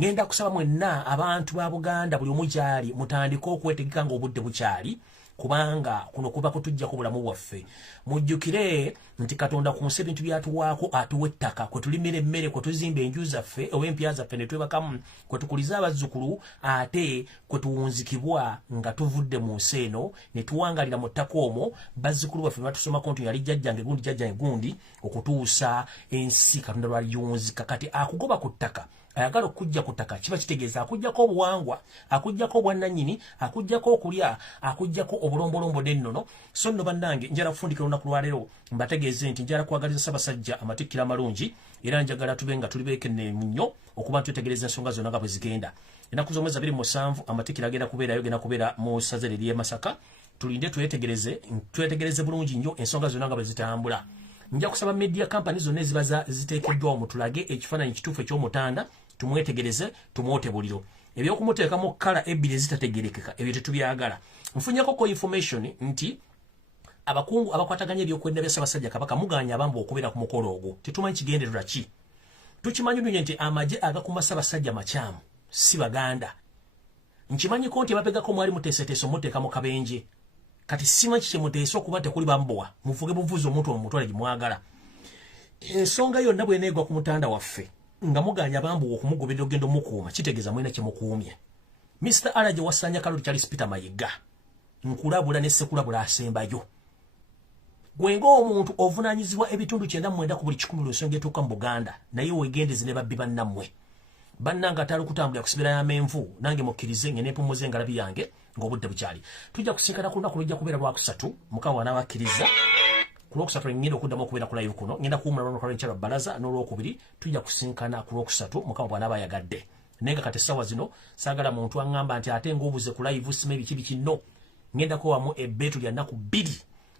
Ngenda kusaba mwenna abantu ba Buganda buli omu kyali mutandika okwetegeka nga obudde bukyali kubanga kuno kuba kutujja ku bulamu bwaffe mujjukire nti Katonda ku nsi ebintu byatuwaako atuwa ettaka kwe tulimira emmere kwe tuzimba enju zaffe oba empya zaffe ne twebakamu kwe tukuliza abazzukulu ate kwe tuwunzikibwa nga tuvudde mu nsi eno ne tuwangalira mu ttaka omwo bazzukulu baffe batusomako nti yali jjajjange gundi okutuusa ensi Katonda lwaliyunzika kati akugoba ku ttaka ayagala okujja kutaka kiba kitegeeza akujjako obuwangwa akujjako obwannanyini akujjako okulya akujjako obulombolombo n'ennono. So nno bannange njala kufundikira olunaku lwaleero mbategeeze nti njala kwagaliza Ssaabasajja amatikkira amalungi era njagala tube nga tuli beekene nnyo okuba twetegereza ensonga zonna nga bwe zigenda. Ennaku z'omwezi 27 amatikkira agenda kubeerayo genda kubeera mu ssaza ery'e Masaka. Tulinde twetegereze bulungi nnyo ensonga zonna nga bwe zitambula. Nja kusaba media company zonna eziba ziteekeddwawo mutulage ekifaananyi kituufu eky'omutanda tumwetegereze tumwote buliro. Ebyokumuteekamu kkala ebbiri ezitategerekeka ebyo tetubyagala. Nfunyako ko information nti abakungu abakwataganya ebyokwenda bya Ssaabasajja Kabaka muganya abambu okubeera ku mukolo ogwo. Tetumanyi kigendererwa ki. Tukimanyi nnyo nti amagye agakuma Ssaabasajja makyamu si Baganda. Nkimanyi ko nti abapegako mwali muteeseteeso muteeka mu kabenje. Kati simanyi kye muteesa okuba tekuli bambowa muvuge buvuzi omuntu omutwale gye mwagala. Ensonga yonna bw'eneegwa ku mutanda waffe nga muganya bambuwa okumugoberera ogenda omukuuma kitegeeza mulina kye mukuumye. Mr. Alaje wasanya Kaloli Charles Peter Mayiga nkulabula ne sekulabula asembayo. Gwenga omuntu ovunaanyizibwa ebitundu 99 ku buli 100 ensonga etuuka mu Buganda naye weegendeze ne babbi bannammwe. Bannanga atali kutambula kusibira ya menvu nange mukkirize ngene mpumuze ngalabi yange ng'obudde bukyali. Tujja kusinkana ku lunaku lujja kubeera lwakusatu Mukama n'abakkiriza. Ku lwokusatu ngenda okuddamu okubeera ku live kuno ngenda kuwumula lwa bbalaza n'olwokubiri tujja kusinkana ku lwokusatu Mukama bw'anaaba ayagadde. Naye nga kati essaawa zino saagala muntu aŋŋamba nti ate ng'obuze ku live sima ebiki bikino ngendako wamu ebbeetu lya nnaku 2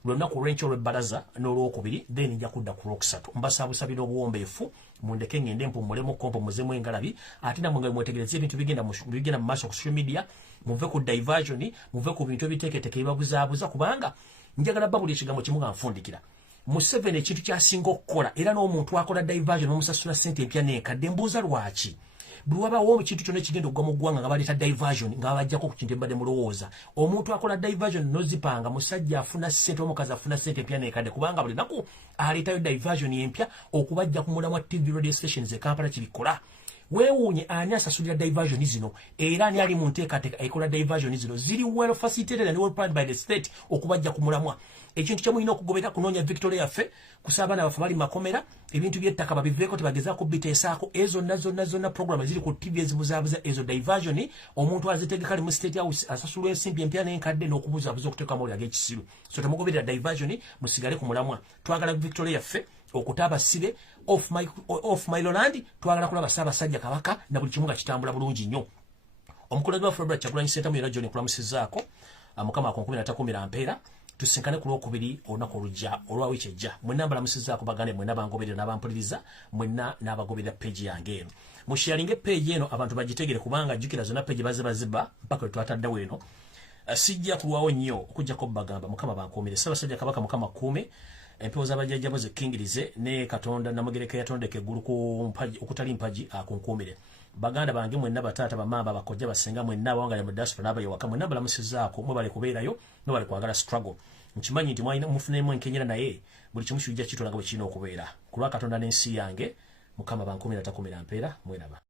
lunaku olw'enkya olw'ebbalaza n'olwokubiri then nja kudda ku lwokusatu. Mbasaabusabira obuwombeefu mundeke ngende mpumulemu kompo muzemu engalabi ate namwe nga mwetegereze ebintu bigenda mu maaso ku social media muve ku diversion muve ku bintu ebiteeketeeke ebibabuzaabuza kubanga njagala babuli ekigambo kimu nga nfundikira. Museveni ekintu kyasinga okukola era n'omuntu akola diversion n'omusasula ssente empya n'enkadde mbuuza lwaki. Buli wabaawo ekintu kyonna ekigenda okugwa mu ggwanga nga baleeta diversion nga babajjako ku kintu embadde mulowooza. Omuntu akola diversion n'ozipanga musajja afuna ssente omukazi afuna ssente empya n'enkadde kubanga buli naku aleetayo diversion empya okubajja ku mulamwa TV radio stations e Kampala kibikola. Weewuunye ani asasulira diversion zino era ani ali mu nteekateeka ekola diversion zino ziri well facilitated and well planned by the state okubajja ku mulamwa. Ekintu kye mulina okugobera kunoonya Victoria yaffe kusaabana baffe bali makomera ebintu by'ettaka babiveeko tebagezaako biteesaako ezo zonna program ziri ku TV ezibuzaabuza ezo diversion omuntu azitegeka kali mu state house asasulwa ensimbi empya n'enkadde n'okubuzaabuza okuteeka amawulire ag'ekisiru. So temugoberera diversion musigale ku mulamwa. Twagala Victoria yaffe okutaba sibe off my land twagala kulaba Ssaabasajja Kabaka na buli kimu nga kitambula bulungi nnyo. Omukulembeze wa February Kyagulanyi Ssentamu era John kulamusizaako Mukama akonkumira takumira mpeera tusinkane ku lwokubiri olunaku olujja olwa wiiki ejja. Mwenna mbalamusizaako bagande mwenna bangoberera n'abampuliriza mwenna n'abagoberera peegi yange eno. Musharinge peegi eno abantu bagitegere kubanga jjukira zonna peegi baziba mpaka twataddewo eno. Sijja kulwawo nnyo okujjako bagamba Mukama bankuumire. Ssaabasajja Kabaka Mukama kuume empewo z'abajjajjabo zikkingirize ne Katonda namugereka yatondeka eggulu ku mpaji okutali mpaji akunkuumire. Baganda bange mwenna bataata bamamba bakojja basenga mwenna abawangala mu diaspora n'abayewaka mwenna balamusizaako mwe bali kubeerayo ne bali kwagala struggle. Nkimanyi nti mwalina mufunemu enkenyera naye buli kimu kijja kitolaga bwe kirina okubeera. Ku lwa Katonda n'ensi yange Mukama bankuumira takumira mpeera mweraba.